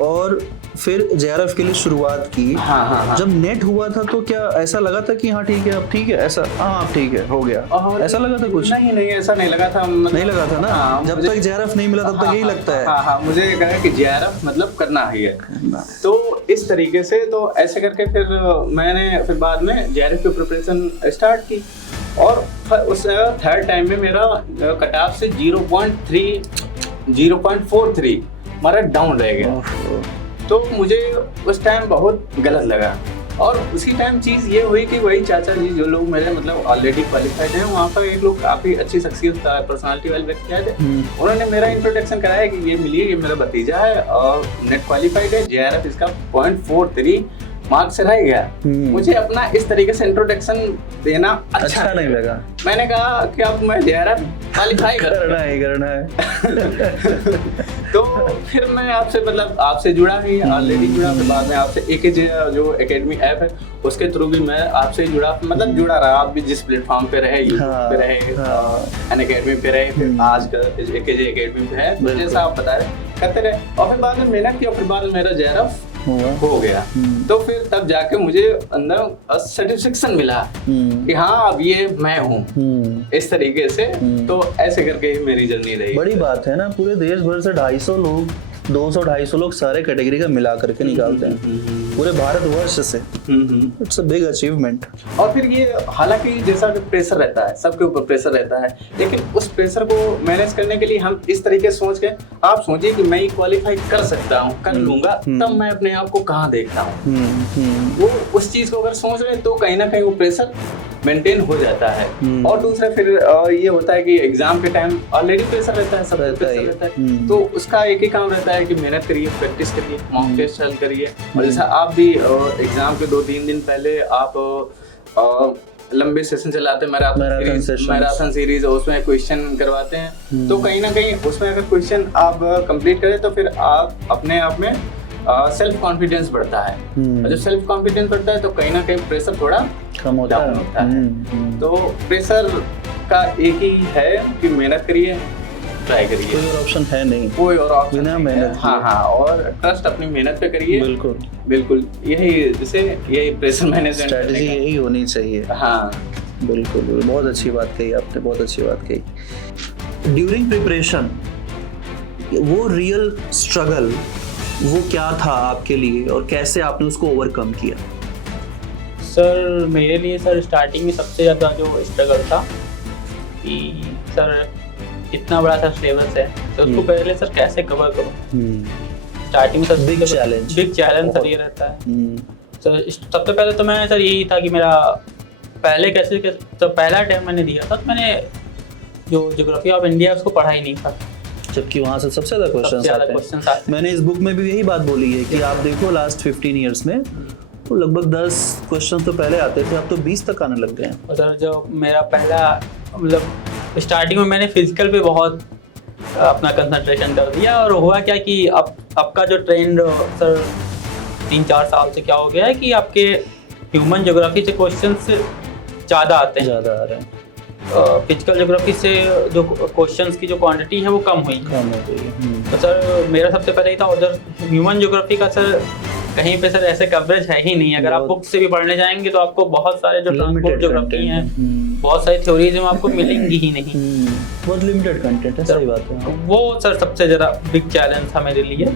और फिर JRF के लिए शुरुआत की। हाँ। जब नेट हुआ था तो क्या ऐसा लगा था कि हाँ ठीक है अब ठीक है, ऐसा हाँ अब ठीक है हो गया, और ऐसा लगा था कुछ? नहीं ऐसा नहीं लगा था, नहीं लगा था ना। हाँ, जब तक JRF नहीं मिला तब तक यही लगता है। हाँ, मुझे लगा कि JRF मतलब करना ही है। तो इस तरीके से तो ऐसे करके फिर मैंने फिर बाद में JRF की प्रिपरेशन स्टार्ट की, और उस थर्ड टाइम में मेरा कट ऑफ से 0.43 हमारा डाउन रह गया। तो मुझे उस टाइम बहुत गलत लगा, और उसी टाइम चीज़ ये हुई कि वही चाचा जी जो लोग मेरे मतलब ऑलरेडी क्वालिफाइड हैं, वहाँ पर एक लोग काफ़ी अच्छी शख्सियत पर्सनालिटी वाले व्यक्ति आए थे। उन्होंने मेरा इंट्रोडक्शन कराया कि ये मिलिए, ये मेरा भतीजा है और नेट क्वालिफाइड है, JRF इसका 0.43 मार्क्स से रह गया। मुझे अपना इस तरीके से इंट्रोडक्शन देना अच्छा नहीं लगा। मैंने कहा कि अब मैं JRF क्वालिफाई करना है। तो फिर मैं आपसे मतलब आपसे जुड़ा ही, ऑलरेडी जुड़ा, फिर बाद में आपसे AKJ जो एकेडमी ऐप है उसके थ्रू भी मैं आपसे जुड़ा, मतलब जुड़ा रहा। आप भी जिस प्लेटफॉर्म पे रहे, यूट्यूब पे रहे, अनअकैडमी पे रहे, फिर आज का AKJ एकेडमी पे है, तो जैसा आप बता रहे करते रहे, और फिर बाद में मेहनत की, और फिर बाद में मेरा JRF हो गया। तो फिर तब जाके मुझे अंदर सेटिस्फेक्शन मिला कि हाँ अब ये मैं हूँ, इस तरीके से। तो ऐसे करके ही मेरी जर्नी रही। बड़ी बात है ना, पूरे देश भर से 250 लोग 200-250 लोग सारे कैटेगरी का मिला करके निकालते हैं पूरे भारतवर्ष से। It's a big achievement. और फिर ये हालांकि जैसा कि प्रेशर रहता है, सबके ऊपर प्रेशर रहता है, लेकिन उस प्रेशर को मैनेज करने के लिए हम इस तरीके से सोच के, आप सोचिए कि मैं क्वालिफाई कर सकता हूँ, कर लूंगा, तब मैं अपने आप को कहाँ देखता हूँ। वो उस चीज को अगर सोच रहे तो कहीं ना कहीं वो प्रेशर मेंटेन हो जाता है। और दूसरा फिर ये होता है कि एग्जाम के टाइम ऑलरेडी प्रेशर रहता है, सब प्रेशर रहता है, तो उसका एक ही काम रहता है कि मेहनत करिए, प्रैक्टिस करिए, मॉक टेस्ट हल करिए। और जैसा आप भी एग्जाम के 2-3 दिन पहले आप लंबे सेशन चलाते हैं, मैराथन सीरीज, उसमें क्वेश्चन करवाते हैं, तो कहीं ना कहीं उसमें अगर क्वेश्चन आप कंप्लीट करें तो फिर आप अपने आप में सेल्फ कॉन्फिडेंस बढ़ता है। और जब सेल्फ कॉन्फिडेंस बढ़ता है तो कहीं ना कहीं प्रेशर थोड़ा कम होता है। तो प्रेशर का एक ही है कि मेहनत करिए, ट्राई करिए, कोई और ऑप्शन है नहीं, कोई और ऑप्शन बिना मेहनत। हाँ, और ट्रस्ट अपनी मेहनत पे करिए। बिल्कुल यही प्रेशर मैनेजमेंट स्ट्रेटजी यही होनी चाहिए। हाँ बिल्कुल, बहुत अच्छी बात कही आपने, बहुत अच्छी बात कही। ड्यूरिंग प्रिपरेशन वो रियल स्ट्रगल वो क्या था आपके लिए, और कैसे आपने उसको ओवरकम किया? सर मेरे लिए सर स्टार्टिंग में सबसे ज़्यादा जो स्ट्रगल था कि सर इतना बड़ा सा सिलेबस है, तो उसको पहले सर कैसे कवर करूँ। स्टार्टिंग में सर बिग चैलेंज सर ये रहता है। सर सबसे पहले तो मैं सर यही था कि मेरा पहले तो पहला अटेम्प्ट मैंने दिया था, तो मैंने जो ज्योग्राफी ऑफ इंडिया उसको पढ़ा ही नहीं था, जबकि वहाँ से सबसे ज़्यादा क्वेश्चन आते हैं। मैंने इस बुक में भी यही बात बोली है कि आप देखो लास्ट 15 ईयर्स में तो लगभग 10 क्वेश्चन तो पहले आते थे, अब तो 20 तक आने लग गए हैं। और सर जो मेरा पहला मतलब स्टार्टिंग में मैंने फिजिकल पे बहुत अपना कंसंट्रेशन कर दिया, और हुआ क्या कि अब का जो ट्रेंड सर 3-4 साल से क्या हो गया है कि आपके ह्यूमन ज्योग्राफी से क्वेश्चंस ज़्यादा आते हैं, ज़्यादा आ रहे हैं। फिजिकल ज्योग्राफी से जो क्वेश्चंस की जो क्वांटिटी है वो कम हुई है। तो सर मेरा सबसे पहले ही था, उधर ह्यूमन ज्योग्राफी का सर कहीं पे सर ऐसे कवरेज है ही नहीं। अगर आप बुक से भी पढ़ने जाएंगे तो आपको बहुत सारे जो ट्रांसपोर्ट ज्योग्राफी हैं, बहुत सारी थ्योरीज में आपको मिलेंगी ही नहीं, बहुत लिमिटेड कंटेंट है। सही बात है। वो सर सबसे ज़्यादा बिग चैलेंज था मेरे लिए।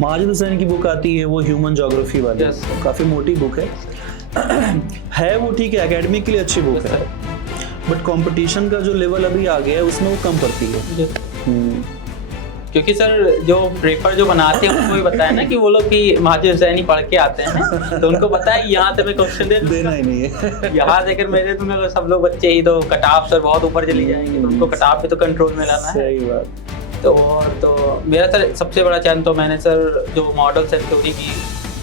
माजिद हुसैन की बुक आती है वो ह्यूमन ज्योग्राफी वाली, काफ़ी मोटी बुक है वो, ठीक है, एकेडमिक के लिए अच्छी बुक है, बट कंपटीशन का जो लेवल अभी आ गया है उसमें वो कम पड़ती है। क्योंकि सर जो पेपर जो बनाते हैं उनको भी बताया ना कि वो लोग भी माजिद हुसैनी पढ़ के आते हैं, तो उनको पता है यहाँ से मैं क्वेश्चन देना ही नहीं है। यहाँ से अगर मेरे दूंगा अगर सब लोग बच्चे ही, तो कटाफ सर बहुत ऊपर चली जाएंगे, तो उनको कटाफ पे तो कंट्रोल में लाना है। सही बात। तो मेरा सर सबसे बड़ा चैलेंज तो मैंने सर जो मॉडल्स एंड थ्योरी की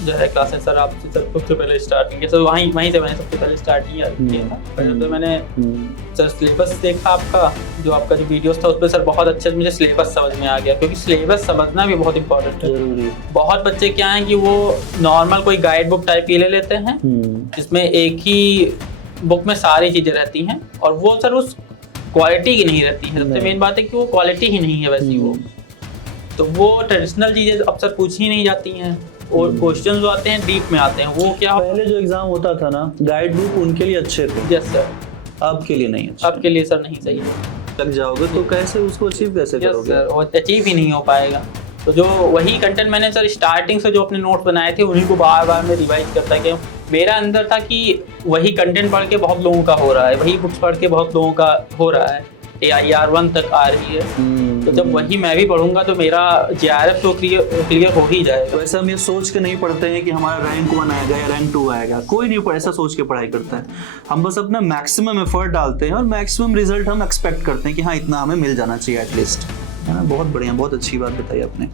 जो है क्लासेस सर आपसे सर सबसे पहले स्टार्ट किया, सर वहीं से मैंने सबसे पहले स्टार्ट किया था। पहले तो मैंने सर सिलेबस देखा आपका जो वीडियोस था, उसमें सर बहुत अच्छे मुझे सिलेबस समझ में आ गया, क्योंकि सिलेबस समझना भी बहुत इंपॉर्टेंट है। बहुत बच्चे क्या हैं कि वो नॉर्मल कोई गाइड बुक टाइप की ले लेते हैं जिसमें एक ही बुक में सारी चीज़ें रहती हैं, और वो सर उस क्वालिटी की नहीं रहती है। सबसे मेन बात है कि वो क्वालिटी ही नहीं है वैसी वो। तो वो ट्रेडिशनल चीज़ें अक्सर पूछी नहीं जाती हैं और क्वेश्चन जो आते हैं डीप में आते हैं। वो क्या पहले जो एग्जाम होता था ना, गाइड बुक उनके लिए अच्छे थे, यस सर, आपके लिए नहीं अच्छे। आपके लिए सर नहीं सही है। लग जाओगे तो कैसे उसको अचीव कैसे यस करोगे? सर, और अचीव ही नहीं हो पाएगा। तो जो वही कंटेंट मैंने सर स्टार्टिंग से जो अपने नोट्स बनाए थे उन्हीं को बार बार मैं रिवाइज करता गया। मेरा अंदर था कि वही कंटेंट पढ़ के बहुत लोगों का हो रहा है, वही बुक्स पढ़ के बहुत लोगों का हो रहा है, AIR 1 तक आ रही है। तो जब वही मैं भी पढ़ूंगा तो मेरा JRF तो क्लियर हो ही जाएगा। वैसे हम ये सोच के नहीं पढ़ते हैं कि हमारा रैंक 1 आएगा या रैंक 2 आएगा, कोई नहीं ऐसा सोच के पढ़ाई करता है। हम बस अपना मैक्सिमम एफर्ट डालते हैं और मैक्सिमम रिजल्ट हम एक्सपेक्ट करते हैं कि हाँ इतना हमें मिल जाना चाहिए एटलीस्ट, है ना। बहुत बढ़िया, बहुत अच्छी बात बताई आपने।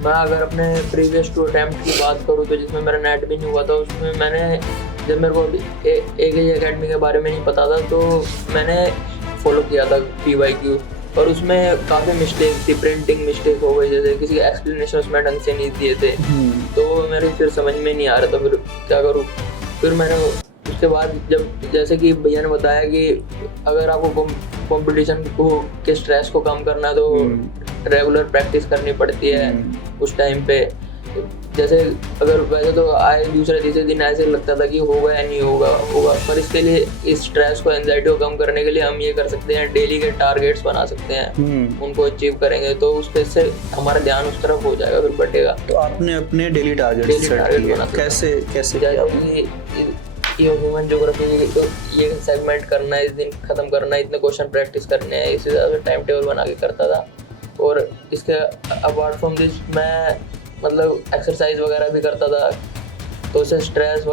मैं अगर अपने प्रीवियस 2 अटैम्प्ट की बात करूँ तो जिसमें मेरा नेट भी नहीं हुआ था, उसमें मैंने जब मेरे को AKJ एकेडमी के बारे में नहीं पता था तो मैंने फॉलो किया था PYQ, और उसमें काफ़ी मिस्टेक थी, प्रिंटिंग मिस्टेक हो गई, जैसे किसी का एक्सप्लेनेशन उसमें ढंग से नहीं दिए थे। तो मेरे फिर समझ में नहीं आ रहा था फिर क्या करूँ। फिर मैंने उसके बाद जब जैसे कि भैया ने बताया कि अगर आपको कंपटीशन को के स्ट्रेस को कम करना है तो रेगुलर प्रैक्टिस करनी पड़ती है उस टाइम पे। जैसे अगर वैसे तो आए दूसरे तीसरे दिन ऐसे लगता था कि होगा या नहीं होगा, पर इसके लिए इस स्ट्रेस को, एंजाइटी को कम करने के लिए हम ये कर सकते हैं, डेली के टारगेट्स बना सकते हैं, उनको अचीव करेंगे तो उसके से हमारा ध्यान उस तरफ हो जाएगा, फिर बढ़ेगा। तो आपने अपने डेली टारगेट सेट किए, कैसे किया? ह्यूमन ज्योग्राफी ये सेगमेंट करना है, इस दिन खत्म करना है, इतने क्वेश्चन प्रैक्टिस करने हैं, इसी तरह से टाइम टेबल बना के करता था। और इसके अपार्ट फ्रॉम दिस मैं मतलब एक्सरसाइज वगैरह भी करता था, तो उससे स्ट्रेस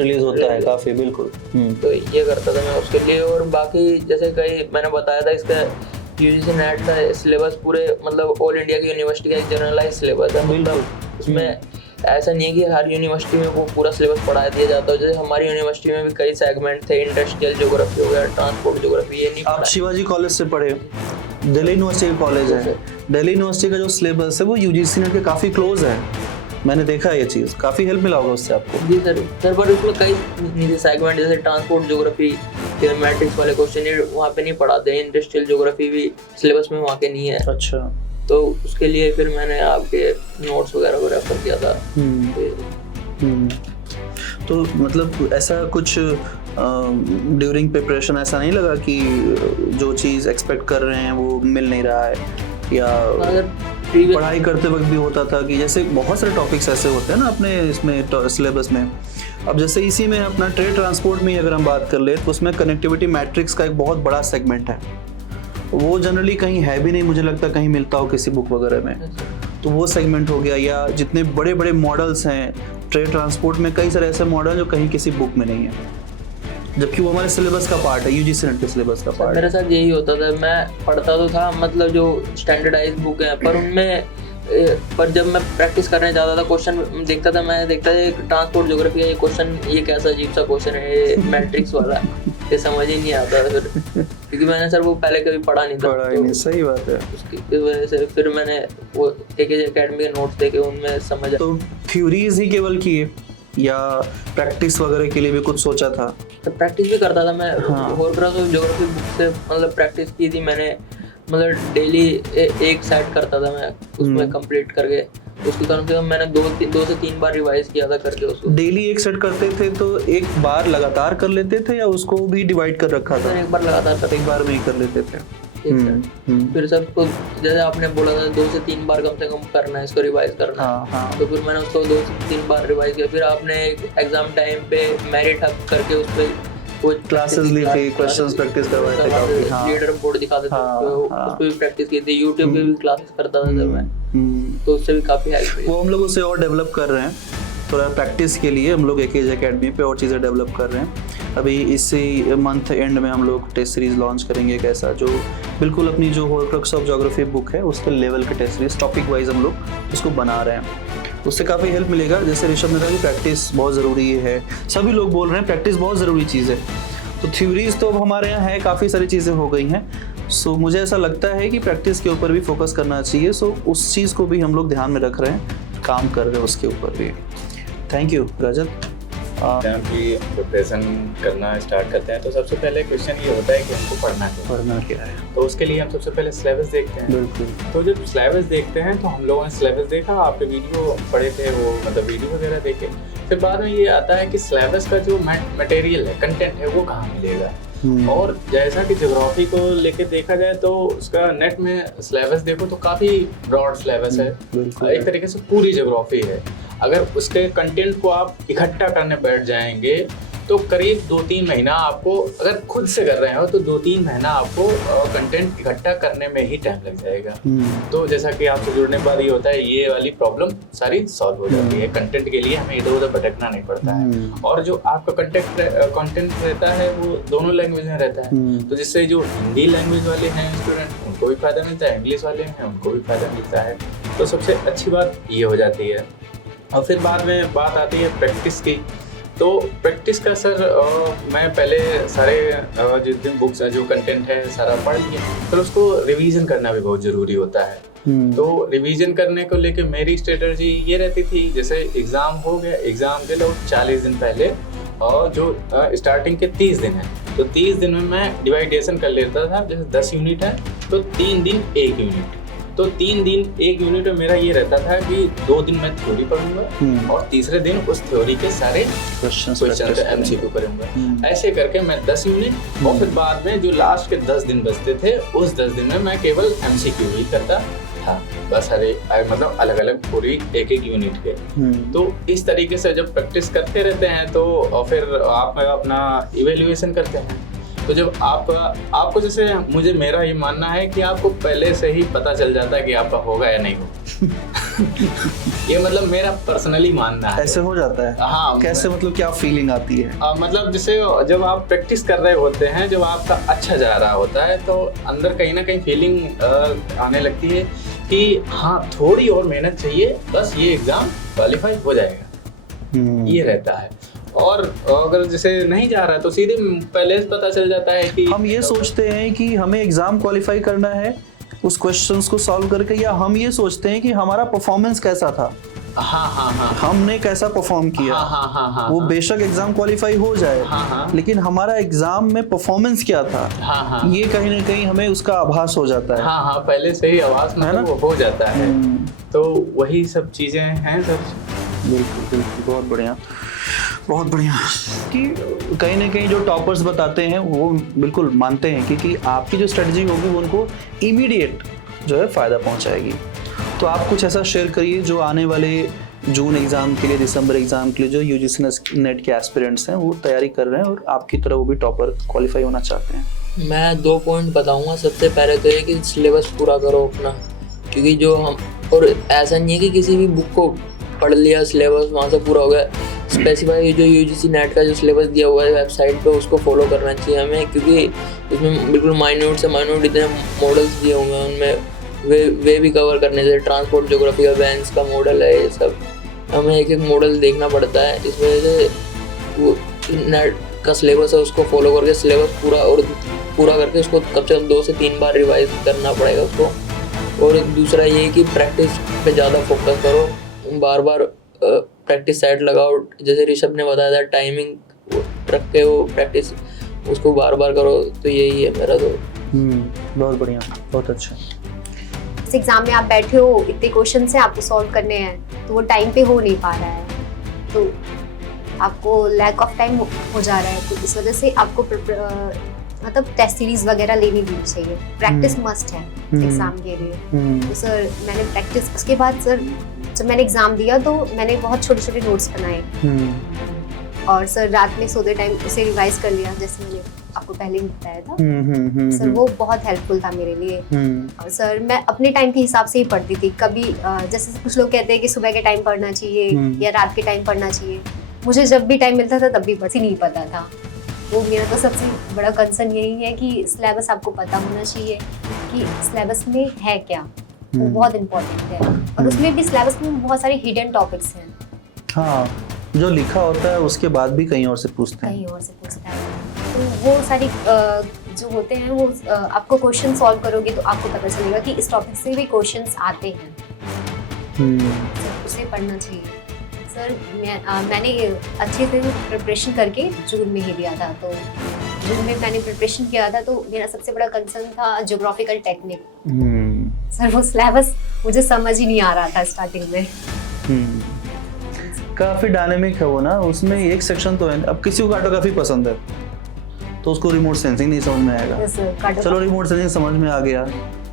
रिलीज होता है काफी, बिल्कुल। तो ये करता था मैं उसके लिए। और बाकी जैसे कई मैंने बताया था, इसका UGC नेट का सिलेबस पूरे मतलब ऑल इंडिया की यूनिवर्सिटी का एक जनरलाइज सिलेबस है, मतलब उसमें ऐसा नहीं है कि हर यूनिवर्सिटी में वो पूरा सिलेबस पढ़ा दिया जाता है। जैसे हमारी यूनिवर्सिटी में भी कई सेगमेंट थे, इंडस्ट्रियल ज्योग्राफी हो गया, ट्रांसपोर्ट ज्योग्राफी, ये नहीं। आप शिवाजी कॉलेज से पढ़े, दिल्ली यूनिवर्सिटी का कॉलेज है, दिल्ली यूनिवर्सिटी का जो सिलेबस है वो UGC नेट के काफ़ी क्लोज है, मैंने देखा है ये चीज़, काफ़ी हेल्प मिला होगा उससे आपको। जी सर, पर उसमें कई नीचे सेगमेंट जैसे ट्रांसपोर्ट ज्योग्राफी के मैट्रिक्स वाले क्वेश्चन वहाँ पे नहीं पढ़ाते हैं, इंडस्ट्रियल ज्योग्राफी भी सिलेबस में वहाँ के नहीं है। अच्छा, तो उसके लिए फिर मैंने आपके नोट्स वगैरह को रेफर किया था। तो मतलब ऐसा कुछ ड्यूरिंग प्रिपरेशन ऐसा नहीं लगा कि जो चीज़ एक्सपेक्ट कर रहे हैं वो मिल नहीं रहा है, या पढ़ाई करते वक्त भी होता था कि जैसे बहुत सारे टॉपिक्स ऐसे होते हैं ना अपने इसमें सिलेबस में। अब जैसे इसी में अपना ट्रेड ट्रांसपोर्ट में अगर हम बात कर ले तो उसमें कनेक्टिविटी मैट्रिक्स का एक बहुत बड़ा सेगमेंट है, वो जनरली कहीं है भी नहीं, मुझे लगता कहीं मिलता हो किसी बुक वगैरह में, तो वो सेगमेंट हो गया। या जितने बड़े बड़े मॉडल्स हैं ट्रेड ट्रांसपोर्ट में, कई सारे ऐसे मॉडल जो कहीं किसी बुक में नहीं है, जबकि वो हमारे सिलेबस का पार्ट है, UGC नेट के सिलेबस का पार्ट। मेरे साथ यही होता था, मैं पढ़ता तो था मतलब जो स्टैंडर्डाइज बुक है, पर उनमें पर जब मैं प्रैक्टिस करने जाता था क्वेश्चन देखता था, मैं देखता था ट्रांसपोर्ट ज्योग्राफी का ये क्वेश्चन, ये कैसा अजीब सा क्वेश्चन है, ये मैट्रिक्स वाला, ये समझ ही नहीं आता था फिर, क्योंकि मैंने सर वो पहले कभी पढ़ा नहीं था। नहीं, सही बात है। उसकी वजह से फिर मैंने वो AKJ एकेडमी के नोट्स देखे, उनमें समझ। तो थ्योरीज ही केवल किए या प्रैक्टिस वगैरह के लिए भी कुछ सोचा था? तो प्रैक्टिस भी करता था मैं, हॉर्ग्राफ ऑफ ज्योग्राफी बुक से मतलब प्रैक्टिस की थी मैंने, मतलब डेली एक सेट करता था मैं उसमें कंप्लीट करके, उसकी कम से कम मैंने 2 से 3 बार रिवाइज किया था करके उसको। डेली एक सेट करते थे तो एक बार लगातार कर लेते थे या उसको भी डिवाइड कर रखा था? एक बार लगातार करते, एक बार में ही कर लेते थे। फिर सबको जैसे आपने बोला था 2 से 3 बार कम से कम करना है, इसको रिवाइज करना है। तो फिर मैंने उसको 2 से 3 बार रिवाइज किया। फिर आपने एग्जाम टाइम पे मेरिट हब करके उस पे वो क्लासेस ली थी, क्वेश्चंस प्रैक्टिस करवाए थे काफी। हाँ, लीडर बोर्ड दिखाते थे, उस पे भी प्रैक्टिस की थी, YouTube पे भी क्लासेस करता था जब मैं, तो उससे भी काफी हेल्प हुई। वो हम लोग उसे और डेवलप कर रहे हैं, थोड़ा प्रैक्टिस के लिए हम लोग AKJ एकेडमी पे और चीज़ें डेवलप कर रहे हैं। अभी इसी मंथ एंड में हम लोग टेस्ट सीरीज लॉन्च करेंगे एक ऐसा जो बिल्कुल अपनी जो हॉर्क्रक्स ऑफ ज्योग्राफी बुक है उसके लेवल के टेस्ट सीरीज टॉपिक वाइज हम लोग उसको बना रहे हैं, उससे काफ़ी हेल्प मिलेगा। जैसे ऋषभ ने कहा कि प्रैक्टिस बहुत ज़रूरी है, सभी लोग बोल रहे हैं प्रैक्टिस बहुत ज़रूरी चीज़ है। तो थ्योरीज तो अब हमारे यहाँ है, काफ़ी सारी चीज़ें हो गई हैं, सो मुझे ऐसा लगता है कि प्रैक्टिस के ऊपर भी फोकस करना चाहिए। सो उस चीज़ को भी हम लोग ध्यान में रख रहे हैं, काम कर रहे हैं उसके ऊपर भी। Thank you Rajat. एग्जाम की प्रिपरेशन करना स्टार्ट करते हैं तो सबसे पहले क्वेश्चन ये होता है कि हमको पढ़ना क्या है। तो उसके लिए हम सबसे पहले सिलेबस देखते हैं। बिल्कुल। तो जब सिलेबस देखते हैं तो हम लोगों ने सिलेबस देखा, आपके वीडियो पढ़े थे वो, मतलब वीडियो वगैरह देखे। फिर बाद में ये आता है कि सिलेबस का जो मटेरियल है, कंटेंट है, वो कहाँ मिलेगा। और जैसा कि ज्योग्राफी को लेके देखा जाए तो उसका नेट में सिलेबस देखो तो काफ़ी ब्रॉड सिलेबस है, एक तरीके से पूरी ज्योग्राफी है। अगर उसके कंटेंट को आप इकट्ठा करने बैठ जाएंगे तो करीब 2-3 महीना आपको, अगर खुद से कर रहे हो तो 2-3 महीना आपको कंटेंट इकट्ठा करने में ही टाइम लग जाएगा। तो जैसा कि आपसे जुड़ने के बाद ये होता है, ये वाली प्रॉब्लम सारी सॉल्व हो जाती है। कंटेंट के लिए हमें इधर उधर भटकना नहीं पड़ता है। और जो आपका कंटेंट रहता है वो दोनों लैंग्वेज में रहता है, तो जिससे जो हिंदी लैंग्वेज वाले हैं स्टूडेंट उनको भी फायदा मिलता है, इंग्लिश वाले हैं उनको भी फायदा मिलता है। तो सबसे अच्छी बात ये हो जाती है। और फिर बाद में बात आती है प्रैक्टिस की। तो प्रैक्टिस का सर मैं पहले सारे जितने बुक्स जो कंटेंट है सारा पढ़ लिया, फिर उसको रिवीजन करना भी बहुत ज़रूरी होता है। तो रिवीजन करने को लेके मेरी स्ट्रेटजी ये रहती थी, जैसे एग्ज़ाम हो गया, एग्ज़ाम के लोग 40 दिन पहले और जो स्टार्टिंग के 30 दिन है तो 30 दिन में मैं डिवाइडेशन कर लेता था। जैसे 10 यूनिट है तो 3 दिन 1 यूनिट, तो 3 दिन 1 यूनिट में मेरा ये रहता था कि 2 दिन मैं थ्योरी पढ़ूंगा और तीसरे दिन उस थ्योरी के सारे क्वेश्चन MCQ करूंगा। ऐसे करके मैं 10 यूनिट और फिर बाद में जो लास्ट के 10 दिन बचते थे उस 10 दिन में मैं केवल MCQ ही करता था, बस मतलब अलग अलग पूरी एक यूनिट के। तो इस तरीके से जब प्रैक्टिस करते रहते हैं तो और फिर आप अपना इवेल्युएशन करते हैं। तो जब आपको जैसे मेरा ये मानना है कि आपको पहले से ही पता चल जाता है कि आपका होगा या नहीं होगा। ये मतलब मेरा पर्सनली मानना है। ऐसे हो जाता है? हाँ। कैसे, मतलब क्या फीलिंग आती है? मतलब जैसे जब आप प्रैक्टिस कर रहे होते हैं, जब आपका अच्छा जा रहा होता है तो अंदर कहीं ना कहीं फीलिंग आने लगती है कि हाँ थोड़ी और मेहनत चाहिए, बस ये एग्जाम क्वालिफाई हो जाएगा, ये रहता है। और अगर जैसे नहीं जा रहा है तो सीधे पहले से पता चल जाता है कि हम ये सोचते हैं कि हमें एग्जाम क्वालिफाई करना है उस क्वेश्चंस को सॉल्व करके, या हम ये सोचते हैं कि हमारा परफॉर्मेंस कैसा था, हाँ हमने कैसा परफॉर्म किया। वो बेशक एग्जाम क्वालिफाई हो जाए, लेकिन हमारा एग्जाम में परफॉर्मेंस क्या था, ये कहीं ना कहीं हमें उसका आभास हो जाता है। हाँ पहले से ही आभास मतलब वो हो जाता है। तो वही सब चीजें हैं सर। बिल्कुल, बहुत बढ़िया, बहुत बढ़िया। कि कहीं ना कहीं जो टॉपर्स बताते हैं वो बिल्कुल मानते हैं कि आपकी जो स्ट्रेटजी होगी वो उनको इमीडिएट जो है फ़ायदा पहुंचाएगी। तो आप कुछ ऐसा शेयर करिए जो आने वाले जून एग्ज़ाम के लिए, दिसंबर एग्ज़ाम के लिए जो UGC नेट के एस्पिरेंट्स हैं वो तैयारी कर रहे हैं और आपकी तरह वो भी टॉपर क्वालिफाई होना चाहते हैं। मैं 2 पॉइंट बताऊँगा। सबसे पहले तो ये कि सिलेबस पूरा करो अपना, क्योंकि जो हम, और ऐसा नहीं है कि किसी भी बुक को पढ़ लिया सिलेबस वहाँ से पूरा हो गया। स्पेसिफाई जो UGC नेट का जो सिलेबस दिया हुआ है वेबसाइट पे उसको फॉलो करना चाहिए हमें, क्योंकि उसमें बिल्कुल माइन्यूट से माइन्यूट इतने मॉडल्स दिए हुए हैं, उनमें वे भी कवर करने चाहिए। ट्रांसपोर्ट ज्योग्राफी का वैन्स का मॉडल है, ये सब हमें एक एक मॉडल देखना पड़ता है। इस वजह से वो नेट का सिलेबस है उसको फॉलो करके सिलेबस पूरा करके उसको कम से कम 2 से 3 बार रिवाइज करना पड़ेगा उसको। और दूसरा ये कि प्रैक्टिस पे ज़्यादा फोकस करो, बार बार प्रैक्टिस सेट लगाओ। जैसे ऋषभ ने बताया था टाइमिंग रख के वो प्रैक्टिस उसको बार बार करो। तो यही है मेरा। तो बहुत बढ़िया, बहुत अच्छा। इस एग्जाम में आप बैठे हो, इतने क्वेश्चन हैं आपको सॉल्व करने हैं, तो वो टाइम पे हो नहीं पा रहा है, तो आपको लैक ऑफ टाइम हो जा रहा है। तो इस वजह से आपको मतलब टेस्ट सीरीज वगैरह लेनी भी चाहिए। प्रैक्टिस मस्ट है एग्जाम के लिए। तो सर मैंने प्रैक्टिस, उसके बाद सर जब मैंने एग्जाम दिया तो मैंने बहुत छोटे छोटे नोट्स बनाए और सर रात में सोते टाइम उसे रिवाइज कर लिया, जैसे मैंने आपको पहले ही बताया था। सर वो बहुत हेल्पफुल था मेरे लिए। और सर मैं अपने टाइम के हिसाब से ही पढ़ती थी। कभी जैसे कुछ लोग कहते हैं कि सुबह के टाइम पढ़ना चाहिए या रात के टाइम पढ़ना चाहिए, मुझे जब भी टाइम मिलता था तब भी बस ही नहीं पता था। वो मेरा तो सबसे बड़ा कंसर्न यही है कि सिलेबस आपको पता होना चाहिए कि सिलेबस में है क्या, वो बहुत इम्पोर्टेंट है। और उसमें भी सिलेबस में बहुत सारे हिडन टॉपिक्स हैं। हाँ, जो लिखा होता है उसके बाद भी कहीं और से पूछते हैं। तो वो सारी जो होते हैं वो आपको क्वेश्चन सॉल्व करोगे तो आपको पता चलेगा कि इस टॉपिक से भी क्वेश्चंस आते हैं। उसे पढ़ना चाहिए। सर मैंने अच्छे से प्रिपरेशन करके जून में ही दिया था, तो जून में मैंने प्रिपरेशन किया था, तो मेरा सबसे बड़ा कंसर्न था ज्योग्राफिकल टेक्निक। सर वो सिलेबस मुझे समझ ही नहीं आ रहा था स्टार्टिंग में। काफी डायनेमिक है वो ना, उसमें एक सेक्शन तो है, अब किसी को कार्टोग्राफी पसंद है तो उसको रिमोट सेंसिंग नहीं समझ में आएगा, चलो रिमोट सेंसिंग समझ में आ गया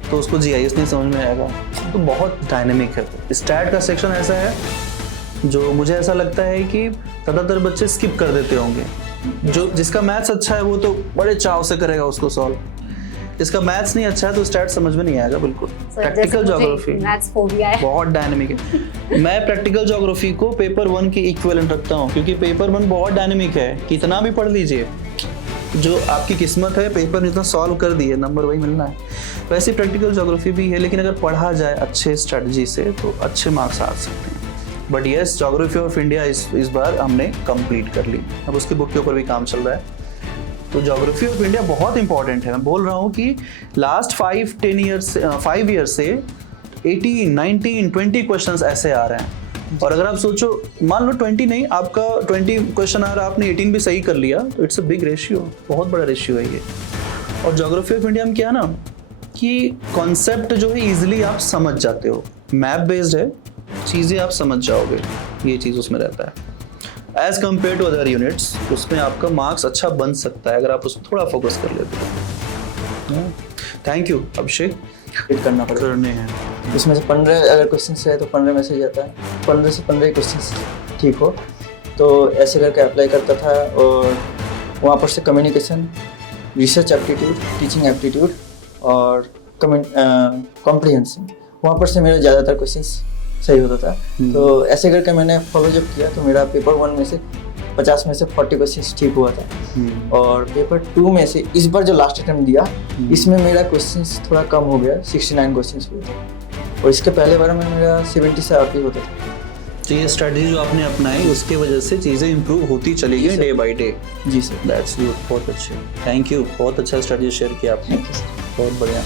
तो उसको जीआईएस नहीं समझ में आएगा, तो बहुत डायनेमिक है। स्टैट का सेक्शन ऐसा है जो मुझे ऐसा लगता है कि ज़्यादातर बच्चे स्किप कर देते होंगे। जो जिसका मैथ्स अच्छा है वो तो बड़े चाव से करेगा उसको सॉल्व, जिसका मैथ्स नहीं अच्छा है तो स्टैट समझ में नहीं आएगा बिल्कुल। प्रैक्टिकल ज्योग्राफी बहुत डायनेमिक है। मैं प्रैक्टिकल ज्योग्राफी को पेपर 1 की इक्विवेलेंट रखता हूँ, क्योंकि पेपर 1 बहुत डायनेमिक है, कितना भी पढ़ लीजिए, जो आपकी किस्मत है पेपर में जितना सॉल्व कर दिए नंबर वही मिलना है। वैसे प्रैक्टिकल ज्योग्राफी भी है, लेकिन अगर पढ़ा जाए अच्छे स्ट्रेटजी से तो अच्छे मार्क्स आ सकते हैं। But yes, geography of India इस बार हमने कंप्लीट कर ली, अब उसकी बुक के ऊपर भी काम चल रहा है। तो ज्योग्राफी ऑफ इंडिया बहुत इंपॉर्टेंट है। मैं बोल रहा हूँ कि लास्ट 5 ईयर्स से 18, 19, 20 क्वेश्चंस ऐसे आ रहे हैं। और अगर आप सोचो, मान लो 20 नहीं, आपका 20 क्वेश्चन आ रहा है, आपने 18 भी सही कर लिया, तो इट्स अ बिग रेशियो, बहुत बड़ा रेशियो है ये। और ज्योग्राफी ऑफ इंडिया में क्या है ना कि कॉन्सेप्ट जो है इजीली आप समझ जाते हो, मैप बेस्ड है, चीज़ें आप समझ जाओगे, ये चीज़ उसमें रहता है। As compare to other units, उसमें आपका मार्क्स अच्छा बन सकता है अगर आप उस थोड़ा फोकस कर लेते हो। थैंक यू अभिषेक। करना पड़ेगा, करने हैं इसमें से 15 अगर क्वेश्चन है तो 15 में से जाता है, 15 से 15 क्वेश्चन ठीक हो, तो ऐसे करके अप्लाई करता था। और वहाँ पर से communication, research aptitude, teaching aptitude और कॉम्प्रिहेंशन, वहाँ पर से मेरे ज़्यादातर क्वेश्चंस सही होता था। तो ऐसे करके मैंने फॉलो जब किया तो मेरा पेपर 1 में से 50 में से 40 क्वेश्चंस ठीक हुआ था। और पेपर 2 में से इस बार जो लास्ट अटेम्प्ट दिया, इसमें मेरा क्वेश्चंस थोड़ा कम हो गया, 69 क्वेश्चंस हुए थे। और इसके पहले बार में मेरा 70 से आप ही होता था। तो ये स्ट्रेटजी जो आपने अपनाई उसके वजह से चीज़ें इंप्रूव होती चली गई डे बाय डे। जी सर, दैट्स गुड, बहुत अच्छे, थैंक यू, बहुत अच्छा स्ट्रेटजी शेयर किया आपने, बहुत बढ़िया।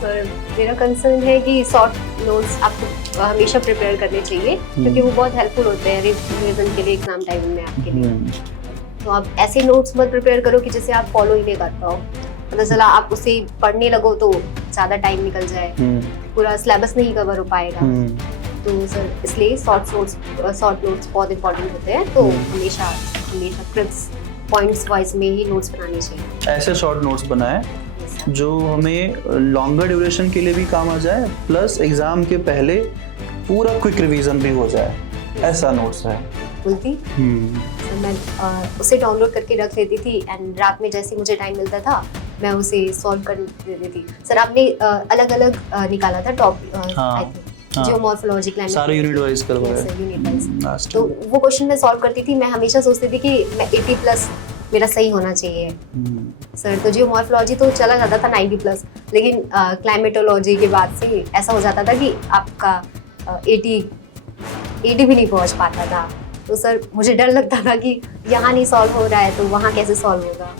सर मेरा कंसर्न है कि शॉर्ट नोट्स आपको हमेशा प्रिपेयर करने चाहिए, क्योंकि वो बहुत हेल्पफुल होते हैं रिवीजन के लिए, एग्जाम टाइम में आपके लिए। तो आप ऐसे नोट्स मत प्रिपेयर करो कि जिसे आप फॉलो ही नहीं कर पाओ, पता चला आप उसे पढ़ने लगो तो ज़्यादा टाइम निकल जाए, पूरा सिलेबस नहीं कवर हो पाएगा। तो सर इसलिए शॉर्ट नोट्स बहुत इंपॉर्टेंट होते हैं, तो हमेशा क्रिप्स पॉइंट्स वाइज में ही नोट्स बनाने चाहिए। ऐसे शॉर्ट नोट्स बनाए जो हमें लॉन्गर ड्यूरेशन के लिए भी काम आ जाए, प्लस एग्जाम के पहले पूरा क्विक रिवीजन भी हो जाए, ऐसा नोट्स है। बोलती मैं उसे डाउनलोड करके रख लेती थी, एंड रात में जैसे मुझे टाइम मिलता था मैं उसे सॉल्व कर देती थी। सर आपने अलग अलग निकाला था top, I think geomorphology, climate, सारे यूनिट वाइज करवाया, यूनिट वाइज। तो वो क्वेश्चन मैं सॉल्व करती थी, मैं हमेशा सोचती थी कि मैं 80+ मेरा सही होना चाहिए। सर तो जियोमॉर्फोलॉजी तो चला जाता था 90+, लेकिन क्लाइमेटोलॉजी के बाद से ऐसा हो जाता था कि आपका 80 भी नहीं पहुंच पाता था। तो सर मुझे डर लगता था कि यहाँ नहीं सॉल्व हो रहा है तो वहाँ कैसे सॉल्व होगा।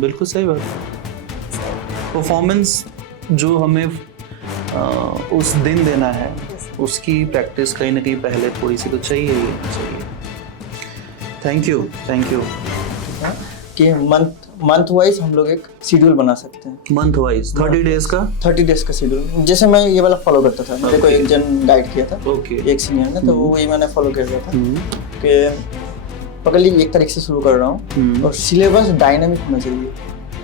बिल्कुल सही बात। परफॉर्मेंस जो हमें उस दिन देना है उसकी प्रैक्टिस कहीं ना कहीं पहले थोड़ी सी तो चाहिए ही चाहिए। Thank you. कि मंथ वाइज हम लोग एक शेड्यूल बना सकते हैं। मंथ वाइज 30 डेज का 30 डेज का शेड्यूल, जैसे मैं ये वाला फॉलो करता था, मेरे को एक जन गाइड किया था, एक सीनियर ने, तो वही मैंने फॉलो किया था कि पकड़ लीजिए 1 तारीख से शुरू कर रहा हूँ, और सिलेबस डायनामिक होना चाहिए।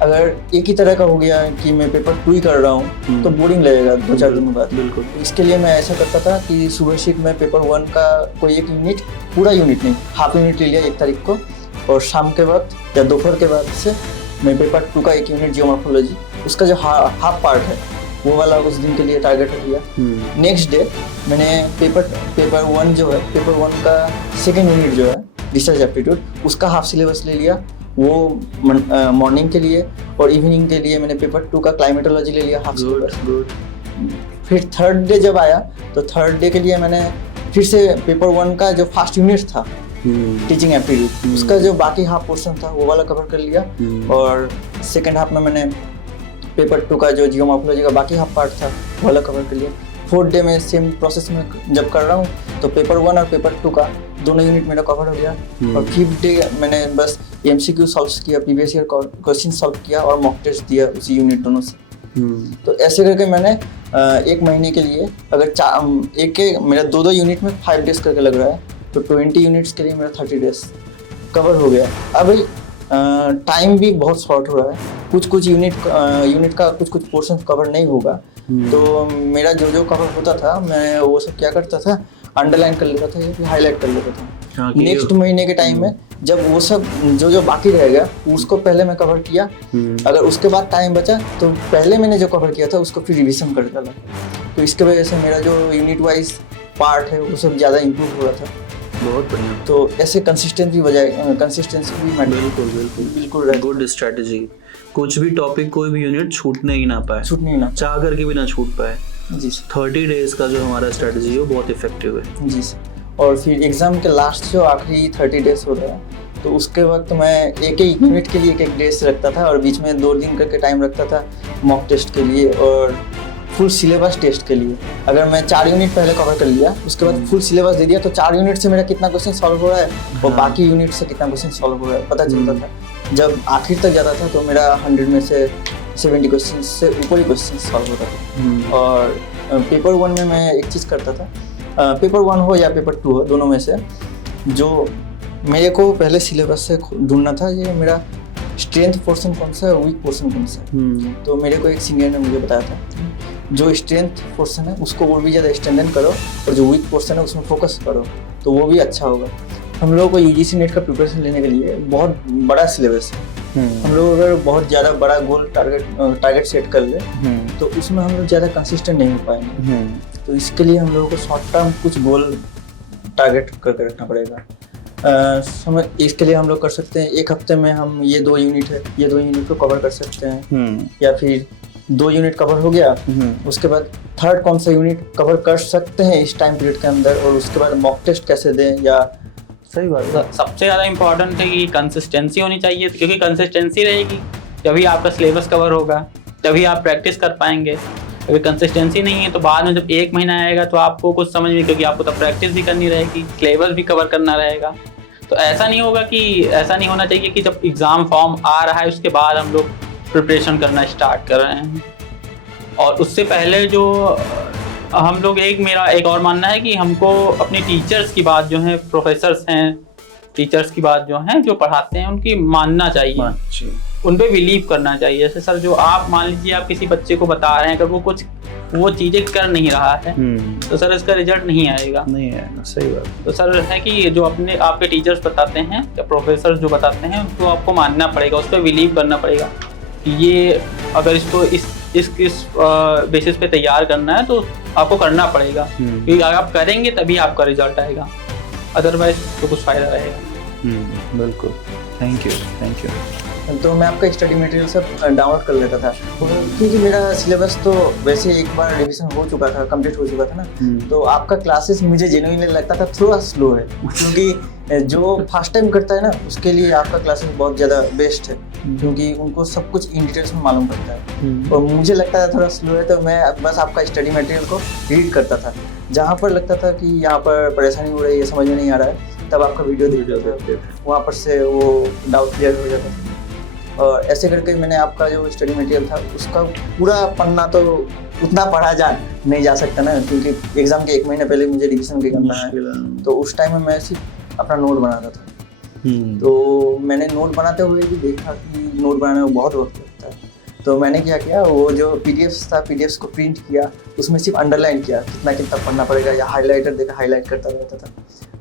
अगर एक ही तरह का हो गया कि मैं पेपर 2 ही कर रहा हूँ तो बोरिंग लगेगा 2-4 दिनों बाद। बिल्कुल। इसके लिए मैं ऐसा करता था कि सुबह शिफ्ट में पेपर 1 का कोई एक यूनिट, पूरा यूनिट नहीं, हाफ यूनिट ले लिया 1 तारीख को, और शाम के वक्त या दोपहर के बाद से मैं पेपर 2 का एक यूनिट जियोमॉर्फोलॉजी, उसका जो हाफ पार्ट है वो वाला उस दिन के लिए टारगेट रख लिया। नेक्स्ट डे मैंने पेपर 1 जो है, पेपर 1 का सेकेंड यूनिट जो है रिसर्च एप्टीट्यूड, उसका हाफ सिलेबस ले लिया, वो मॉर्निंग के लिए, और इवनिंग के लिए मैंने पेपर 2 का क्लाइमेटोलॉजी ले लिया हाफ सिलेबस। फिर थर्ड डे जब आया तो थर्ड डे के लिए मैंने फिर से पेपर 1 का जो फर्स्ट यूनिट था टीचिंग एप्टीट्यूड, उसका जो बाकी हाफ पोर्शन था वो वाला कवर कर लिया, और सेकेंड हाफ में मैंने पेपर 2 का जो जियोमॉर्फोलॉजी का बाकी हाफ पार्ट था वो वाला कवर कर लिया। 4th डे में सेम प्रोसेस में जब कर रहा हूँ तो पेपर 1 और पेपर 2 का दोनों यूनिट मेरा कवर हो गया। और 5th डे मैंने बस MCQ सॉल्व किया, प्रीवियस ईयर क्वेश्चन सॉल्व किया और मॉक टेस्ट दिया उसी यूनिट दोनों से। तो ऐसे करके मैंने 1 महीने के लिए अगर मेरा 2 यूनिट में 5 डेज करके लग रहा है तो 20 यूनिट्स के लिए मेरा 30 डेज कवर हो गया। अब टाइम भी बहुत शॉर्ट हो रहा है, कुछ यूनिट का कुछ पोर्शन कवर नहीं होगा। तो मेरा जो कवर होता था मैं वो सब क्या करता था, अंडरलाइन कर लेता था या फिर हाईलाइट कर लेता था। नेक्स्ट महीने के टाइम में जब वो सब जो बाकी रहेगा उसको पहले मैं कवर किया, अगर उसके बाद टाइम बचा तो पहले मैंने जो कवर किया था उसको फिर रिवीजन कर डाला। तो इसके वजह से मेरा जो यूनिट वाइज पार्ट है वो सब ज़्यादा इम्प्रूव हो रहा था। बहुत बढ़िया। तो ऐसे कंसिस्टेंसी भी बिल्कुल गुड स्ट्रेटजी। कुछ भी टॉपिक, कोई भी यूनिट छूटने ही ना पाए, चाह करके भी ना छूट पाए। जी सर। 30 डेज का जो हमारा स्ट्रेटजी है वो बहुत इफेक्टिव है। जी सर। और फिर एग्ज़ाम के लास्ट जो आखिरी 30 डेज हो रहा है तो उसके वक्त मैं एक यूनिट के लिए एक डेज रखता था और बीच में 2 दिन करके टाइम रखता था मॉक टेस्ट के लिए और फुल सिलेबस टेस्ट के लिए। अगर मैं 4 यूनिट पहले कवर कर लिया उसके बाद फुल सिलेबस दे दिया तो 4 यूनिट से मेरा कितना क्वेश्चन सॉल्व हो रहा है और बाकी यूनिट से कितना क्वेश्चन सॉल्व हो रहा है पता चलता था। जब आखिर तक जाता था तो मेरा 100 में से 70 क्वेश्चन से ऊपर ही क्वेश्चन सॉल्व होता था। और पेपर 1 में मैं एक चीज़ करता था, पेपर 1 हो या पेपर 2 हो, दोनों में से जो मेरे को पहले सिलेबस से ढूंढना था ये मेरा स्ट्रेंथ पोर्शन कौन सा है, वीक पोर्शन कौन सा है। तो मेरे को एक सीनियर ने मुझे बताया था जो स्ट्रेंथ पोर्शन है उसको और भी ज़्यादा स्ट्रेंथन करो और जो वीक पोर्शन है उसमें फोकस करो तो वो भी अच्छा होगा। हम लोगों को UGC नेट का प्रिपरेशन लेने के लिए बहुत बड़ा सिलेबस है। हम लोग अगर बहुत ज़्यादा बड़ा गोल टारगेट सेट कर ले तो उसमें हम लोग ज़्यादा कंसिस्टेंट नहीं हो पाएंगे। तो इसके लिए हम लोगों को शॉर्ट टर्म कुछ गोल टारगेट करके रखना पड़ेगा। इसके लिए हम लोग कर सकते हैं 1 हफ्ते में हम ये 2 यूनिट को कवर कर सकते हैं या फिर 2 यूनिट कवर हो गया उसके बाद 3rd कौन सा यूनिट कवर कर सकते हैं इस टाइम पीरियड के अंदर और उसके बाद मॉक टेस्ट कैसे दें। या सही बात है। सबसे ज़्यादा इम्पोर्टेंट है कि कंसिस्टेंसी होनी चाहिए, क्योंकि कंसिस्टेंसी रहेगी तभी आपका सिलेबस कवर होगा, तभी आप प्रैक्टिस कर पाएंगे। अगर कंसिस्टेंसी नहीं है तो बाद में जब 1 महीना आएगा तो आपको कुछ समझ में, क्योंकि आपको तब प्रैक्टिस भी करनी रहेगी, सिलेबस भी कवर करना रहेगा। तो ऐसा नहीं होना चाहिए कि जब एग्ज़ाम फॉर्म आ रहा है उसके बाद हम लोग प्रिपरेशन करना स्टार्ट कर रहे हैं। और उससे पहले जो हम लोग मेरा एक और मानना है कि हमको अपने टीचर्स की बात जो है, प्रोफेसर्स हैं, टीचर्स की बात जो है जो पढ़ाते हैं उनकी मानना चाहिए, उन पे बिलीव करना चाहिए। जैसे सर जो आप मान लीजिए आप किसी बच्चे को बता रहे हैं अगर वो चीज़ें कर नहीं रहा है तो सर इसका रिजल्ट नहीं आएगा। सही बात। तो सर है कि जो आपके टीचर्स बताते हैं या प्रोफेसर जो बताते हैं उनको आपको मानना पड़ेगा, उस पर बिलीव करना पड़ेगा कि ये अगर इसको इस बेसिस पे तैयार करना है तो आपको करना पड़ेगा, क्योंकि अगर आप करेंगे तभी आपका रिजल्ट आएगा, अदरवाइज तो कुछ फ़ायदा रहेगा। बिल्कुल। Thank you. तो मैं आपका स्टडी मटेरियल सब डाउनलोड कर लेता था क्योंकि मेरा सिलेबस तो वैसे एक बार रिवीजन हो चुका था, कंप्लीट हो चुका था ना। तो आपका क्लासेस मुझे जेन्युइनली लगता था थोड़ा स्लो है, क्योंकि जो फर्स्ट टाइम करता है ना उसके लिए आपका क्लासेस बहुत ज़्यादा बेस्ट है, क्योंकि उनको सब कुछ इन डिटेल्स में मालूम पड़ता है। और मुझे लगता था थोड़ा स्लो है तो मैं बस आपका स्टडी मटेरियल को रीड करता था, जहाँ पर लगता था कि यहाँ पर परेशानी हो रही है, समझ में नहीं आ रहा है, तब आपका वीडियो देख लेते थे, वहाँ पर से वो डाउट क्लियर हो जाता था। और ऐसे करके मैंने आपका जो स्टडी मटेरियल था उसका पूरा पन्ना तो उतना पढ़ा नहीं जा सकता ना, क्योंकि एग्ज़ाम के 1 महीने पहले मुझे रिविजन भी करना है। तो उस टाइम में मैं सिर्फ अपना नोट बनाता था। तो मैंने नोट बनाते हुए भी देखा कि नोट बनाने में बहुत वक्त लगता है। तो मैंने क्या किया, वो जो पीडीएफ्स को प्रिंट किया, उसमें सिर्फ अंडरलाइन किया कितना पढ़ना पड़ेगा, या हाईलाइटर देखा हाईलाइट करता रहता था।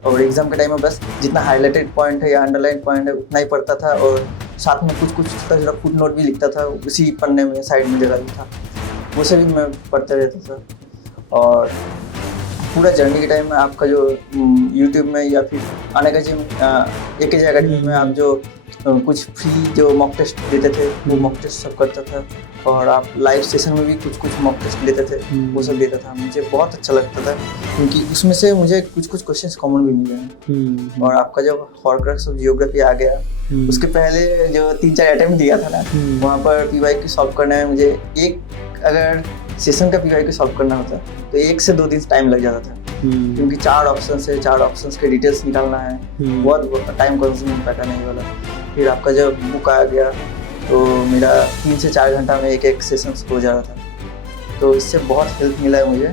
और एग्ज़ाम के टाइम में बस जितना हाईलाइटेड पॉइंट है या अंडरलाइन पॉइंट है उतना ही पढ़ता था, और साथ में कुछ छोटा फुट नोट भी लिखता था उसी पन्ने में साइड में जगह भी था, वो से भी मैं पढ़ते रहता था। और पूरा जर्नी के टाइम में आपका जो यूट्यूब में या फिर AKJ एकेडमी में आप जो कुछ फ्री जो मॉक टेस्ट देते थे वो मॉक टेस्ट सब करता था, और आप लाइव सेशन में भी कुछ मॉक टेस्ट लेते थे, वो सब देता था। मुझे बहुत अच्छा लगता था क्योंकि उसमें से मुझे कुछ क्वेश्चंस कॉमन भी मिले। और आपका जब हॉर्क्रक्स ऑफ जियोग्राफी आ गया, उसके पहले जो 3-4 अटेम्प्ट दिया था ना, वहाँ पर PYQ सॉल्व करने में मुझे अगर सेशन का पीवाई को सॉल्व करना होता तो 1 से 2 दिन टाइम लग जाता था, क्योंकि 4 ऑप्शन है, 4 ऑप्शंस के डिटेल्स निकालना है, बहुत टाइम कंज्यूमिंग पैटर्न है ये वाला। फिर आपका जब बुक आ गया तो मेरा 3 से 4 घंटा में एक सेशन हो जा रहा था, तो इससे बहुत हेल्प मिला है मुझे।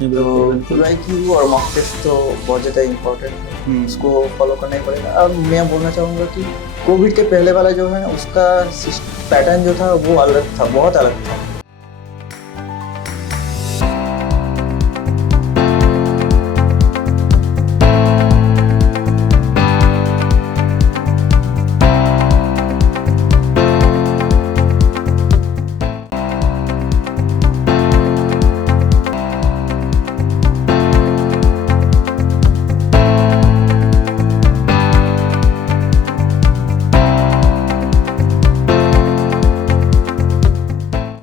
तो पीवाई की और मॉक टेस्ट तो बहुत ज़्यादा इम्पोर्टेंट है, उसको फॉलो करना ही पड़ेगा। अब मैं बोलना चाहूँगा कि कोविड के पहले वाला जो है उसका पैटर्न जो था वो अलग था, बहुत अलग था।